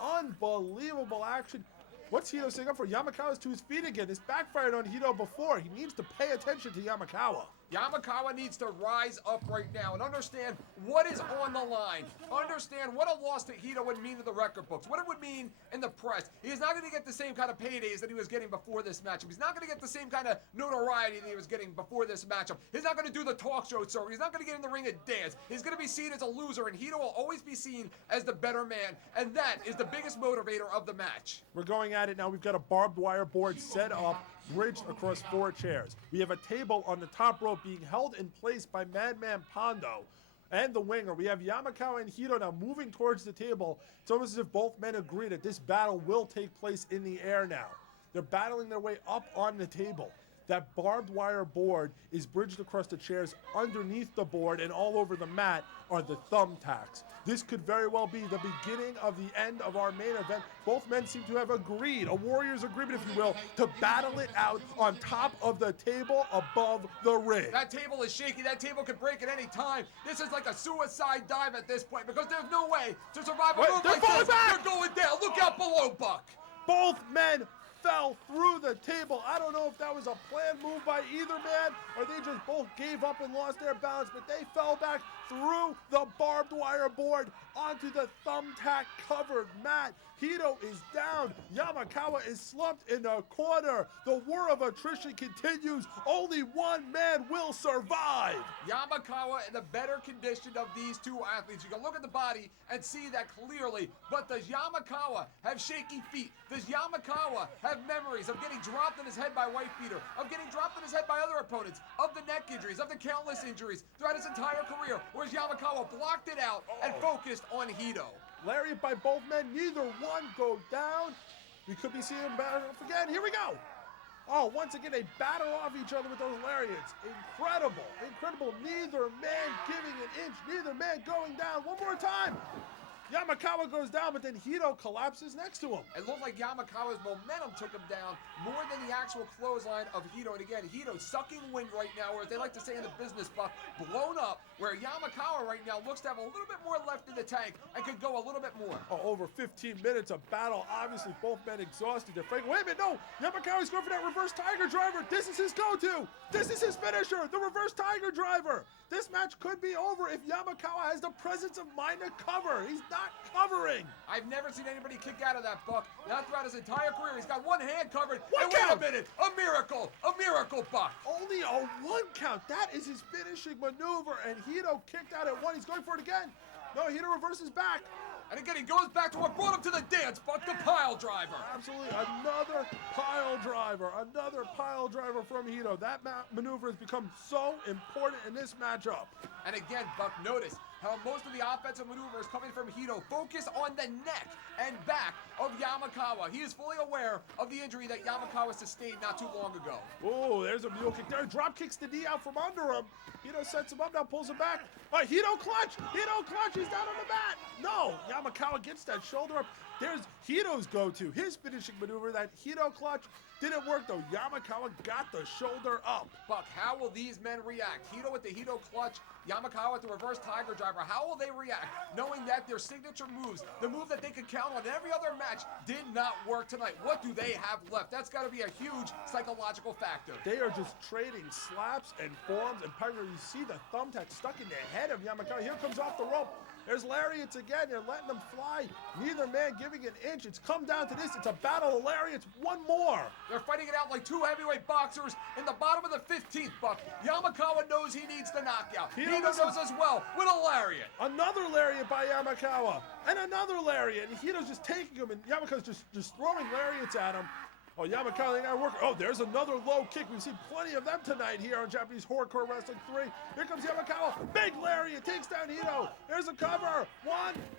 Unbelievable action. What's Hito saying up for? Yamakawa's to his feet again. This backfired on Hito before. He needs to pay attention to Yamakawa. Yamakawa needs to rise up right now and understand what is on the line. Understand what a loss to Hito would mean to the record books, what it would mean in the press. He is not going to get the same kind of paydays that he was getting before this matchup. He's not going to get the same kind of notoriety that he was getting before this matchup. He's not going to do the talk show circuit. He's not going to get in the ring and dance. He's going to be seen as a loser, and Hito will always be seen as the better man, and that is the biggest motivator of the match. We're going at it now. We've got a barbed wire board set up, bridged across 4 chairs. We have a table on the top rope being held in place by Madman Pondo and the Winger. We have Yamakawa and Hito now moving towards the table. It's almost as if both men agree that this battle will take place in the air now. They're battling their way up on the table. That barbed wire board is bridged across the chairs. Underneath the board and all over the mat are the thumbtacks. This could very well be the beginning of the end of our main event. Both men seem to have agreed, a warrior's agreement, if you will, to battle it out on top of the table above the ring. That table is shaky. That table could break at any time. This is like a suicide dive at this point because there's no way to survive a move like this. Back. They're going down. Look out below, Buck. Both men fell through the table. I don't know if that was a planned move by either man or they just both gave up and lost their balance, but they fell back through the barbed wire board onto the thumbtack covered mat. Hito is down. Yamakawa is slumped in the corner. The war of attrition continues. Only one man will survive. Yamakawa in the better condition of these two athletes. You can look at the body and see that clearly. But does Yamakawa have shaky feet? Does Yamakawa have memories of getting dropped on his head by White Beater, of getting dropped on his head by other opponents, of the neck injuries, of the countless injuries throughout his entire career? Whereas Yamakawa blocked it out and focused on Hito. Lariat by both men, neither one go down. We could be seeing them battle off again. Here we go. Oh, once again, they battle off each other with those lariats. Incredible, incredible. Neither man giving an inch, neither man going down. One more time. Yamakawa goes down, but then Hito collapses next to him. It looked like Yamakawa's momentum took him down more than the actual clothesline of Hito. And again, Hito sucking wind right now, or as they like to say in the business, Buck, blown up, where Yamakawa right now looks to have a little bit more left in the tank and could go a little bit more. Oh, over 15 minutes of battle. Obviously, both men exhausted. They're fighting. Wait a minute, no! Yamakawa's going for that reverse tiger driver. This is his go-to. This is his finisher, the reverse tiger driver. This match could be over if Yamakawa has the presence of mind to cover. He's not covering. I've never seen anybody kick out of that, Buck. Not throughout his entire career. He's got one hand covered. One and count. Wait a minute. A miracle, Buck. Only a 1 count. That is his finishing maneuver, and Hito kicked out at 1. He's going for it again. No, Hito reverses back. And again, he goes back to what brought him to the dance, Buck, the pile driver. Absolutely, another pile driver from Hito. That maneuver has become so important in this matchup. And again, Buck, notice how most of the offensive maneuver is coming from Hito. Focus on the neck and back of Yamakawa. He is fully aware of the injury that Yamakawa sustained not too long ago. Oh, there's a mule kick there. Drop kicks the knee out from under him. Hito sets him up, now pulls him back. All right, Hito clutch. Hito clutch. He's down on the mat. No, Yamakawa gets that shoulder up. There's Hito's go-to. His finishing maneuver, that Hito clutch, didn't work though. Yamakawa got the shoulder up. Buck, how will these men react? Hito with the Hito clutch, Yamakawa with the reverse tiger driver. How will they react knowing that their signature moves, the move that they could count on every other match, did not work tonight? What do they have left? That's got to be a huge psychological factor. They are just trading slaps and forearms, and partner, you see the thumbtack stuck in the head of Yamakawa. Here comes off the rope. There's lariats again. They're letting them fly. Neither man giving an inch. It's come down to this. It's a battle of lariats. One more. They're fighting it out like two heavyweight boxers in the bottom of the 15th, Buck. Yamakawa knows he needs the knockout. Hito knows as well with a lariat. Another lariat by Yamakawa. And another lariat. And Hito's just taking him, and Yamakawa's just throwing lariats at him. Oh, Yamakawa, they gotta work. Oh, there's another low kick. We've seen plenty of them tonight here on Japanese Hardcore Wrestling 3. Here comes Yamakawa. Big lariat takes down Hito. There's a cover. 1,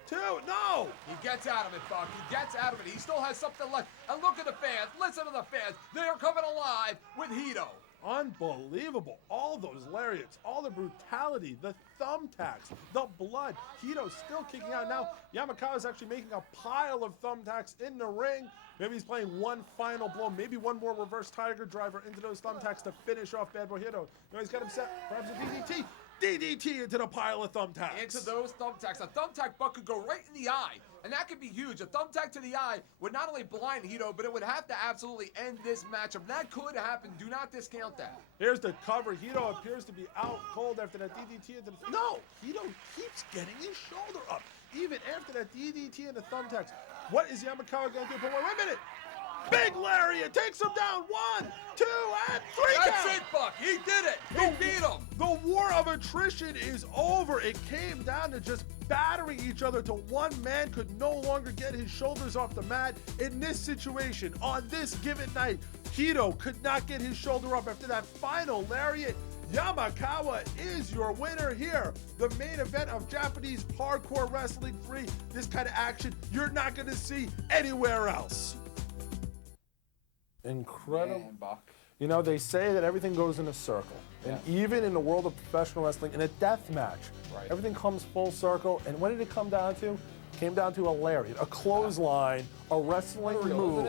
2, no! He gets out of it, Buck. He gets out of it. He still has something left. And look at the fans. Listen to the fans. They are coming alive with Hito. Unbelievable. All those lariats, all the brutality, the thumbtacks, the blood. Hito's still kicking out. Now, Yamakawa's actually making a pile of thumbtacks in the ring. Maybe he's playing one final blow, maybe one more reverse tiger driver into those thumbtacks to finish off Bad Boy Hito. Now he's got him set, perhaps a DDT. DDT into the pile of thumbtacks. Into those thumbtacks. A thumbtack, Buck, could go right in the eye, and that could be huge. A thumbtack to the eye would not only blind Hito, but it would have to absolutely end this matchup. That could happen. Do not discount that. Here's the cover. Hito appears to be out cold after that DDT into the... No! Hito keeps getting his shoulder up, even after that DDT and the thumbtacks. What is Yamakawa going to do? But wait a minute! Big lariat takes him down. 1, 2, and 3 That's count. it, Buck. He did it. He beat him. The war of attrition is over. It came down to just battering each other till one man could no longer get his shoulders off the mat. In this situation, on this given night, Hito could not get his shoulder up after that final lariat. Yamakawa is your winner here. The main event of Japanese Hardcore Wrestling 3. This kind of action you're not going to see anywhere else. Incredible. Man, Buck. You know, they say that everything goes in a circle. And even in the world of professional wrestling, in a death match, everything comes full circle. And what did it come down to? It came down to a lariat, a clothesline, a wrestling move.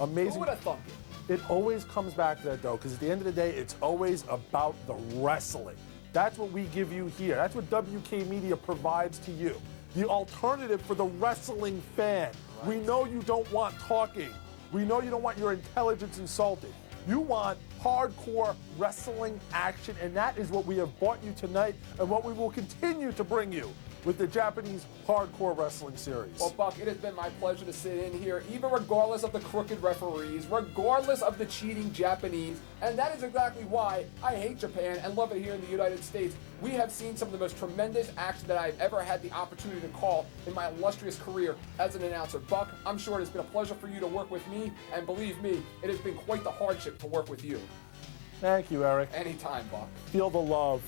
Amazing. Who would have thunk it? It always comes back to that, though, because at the end of the day, it's always about the wrestling. That's what we give you here. That's what WK Media provides to you. The alternative for the wrestling fan. We know you don't want talking. We know you don't want your intelligence insulted. You want hardcore wrestling action, and that is what we have brought you tonight and what we will continue to bring you with the Japanese Hardcore Wrestling Series. Well, Buck, it has been my pleasure to sit in here, even regardless of the crooked referees, regardless of the cheating Japanese, and that is exactly why I hate Japan and love it here in the United States. We have seen some of the most tremendous action that I've ever had the opportunity to call in my illustrious career as an announcer. Buck, I'm sure it has been a pleasure for you to work with me, and believe me, it has been quite the hardship to work with you. Thank you, Eric. Anytime, Buck. Feel the love.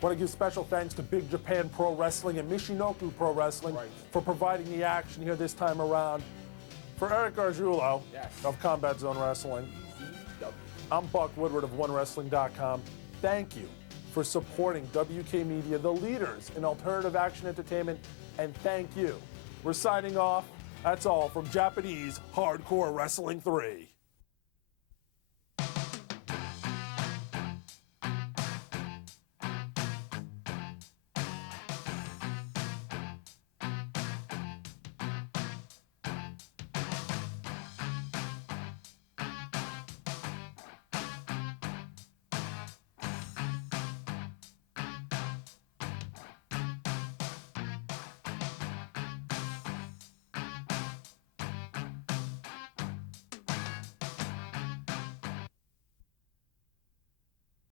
Want to give special thanks to Big Japan Pro Wrestling and Michinoku Pro Wrestling for providing the action here this time around. For Eric Gargiulo of Combat Zone Wrestling, I'm Buck Woodward of OneWrestling.com. Thank you for supporting WK Media, the leaders in alternative action entertainment, and thank you. We're signing off. That's all from Japanese Hardcore Wrestling 3.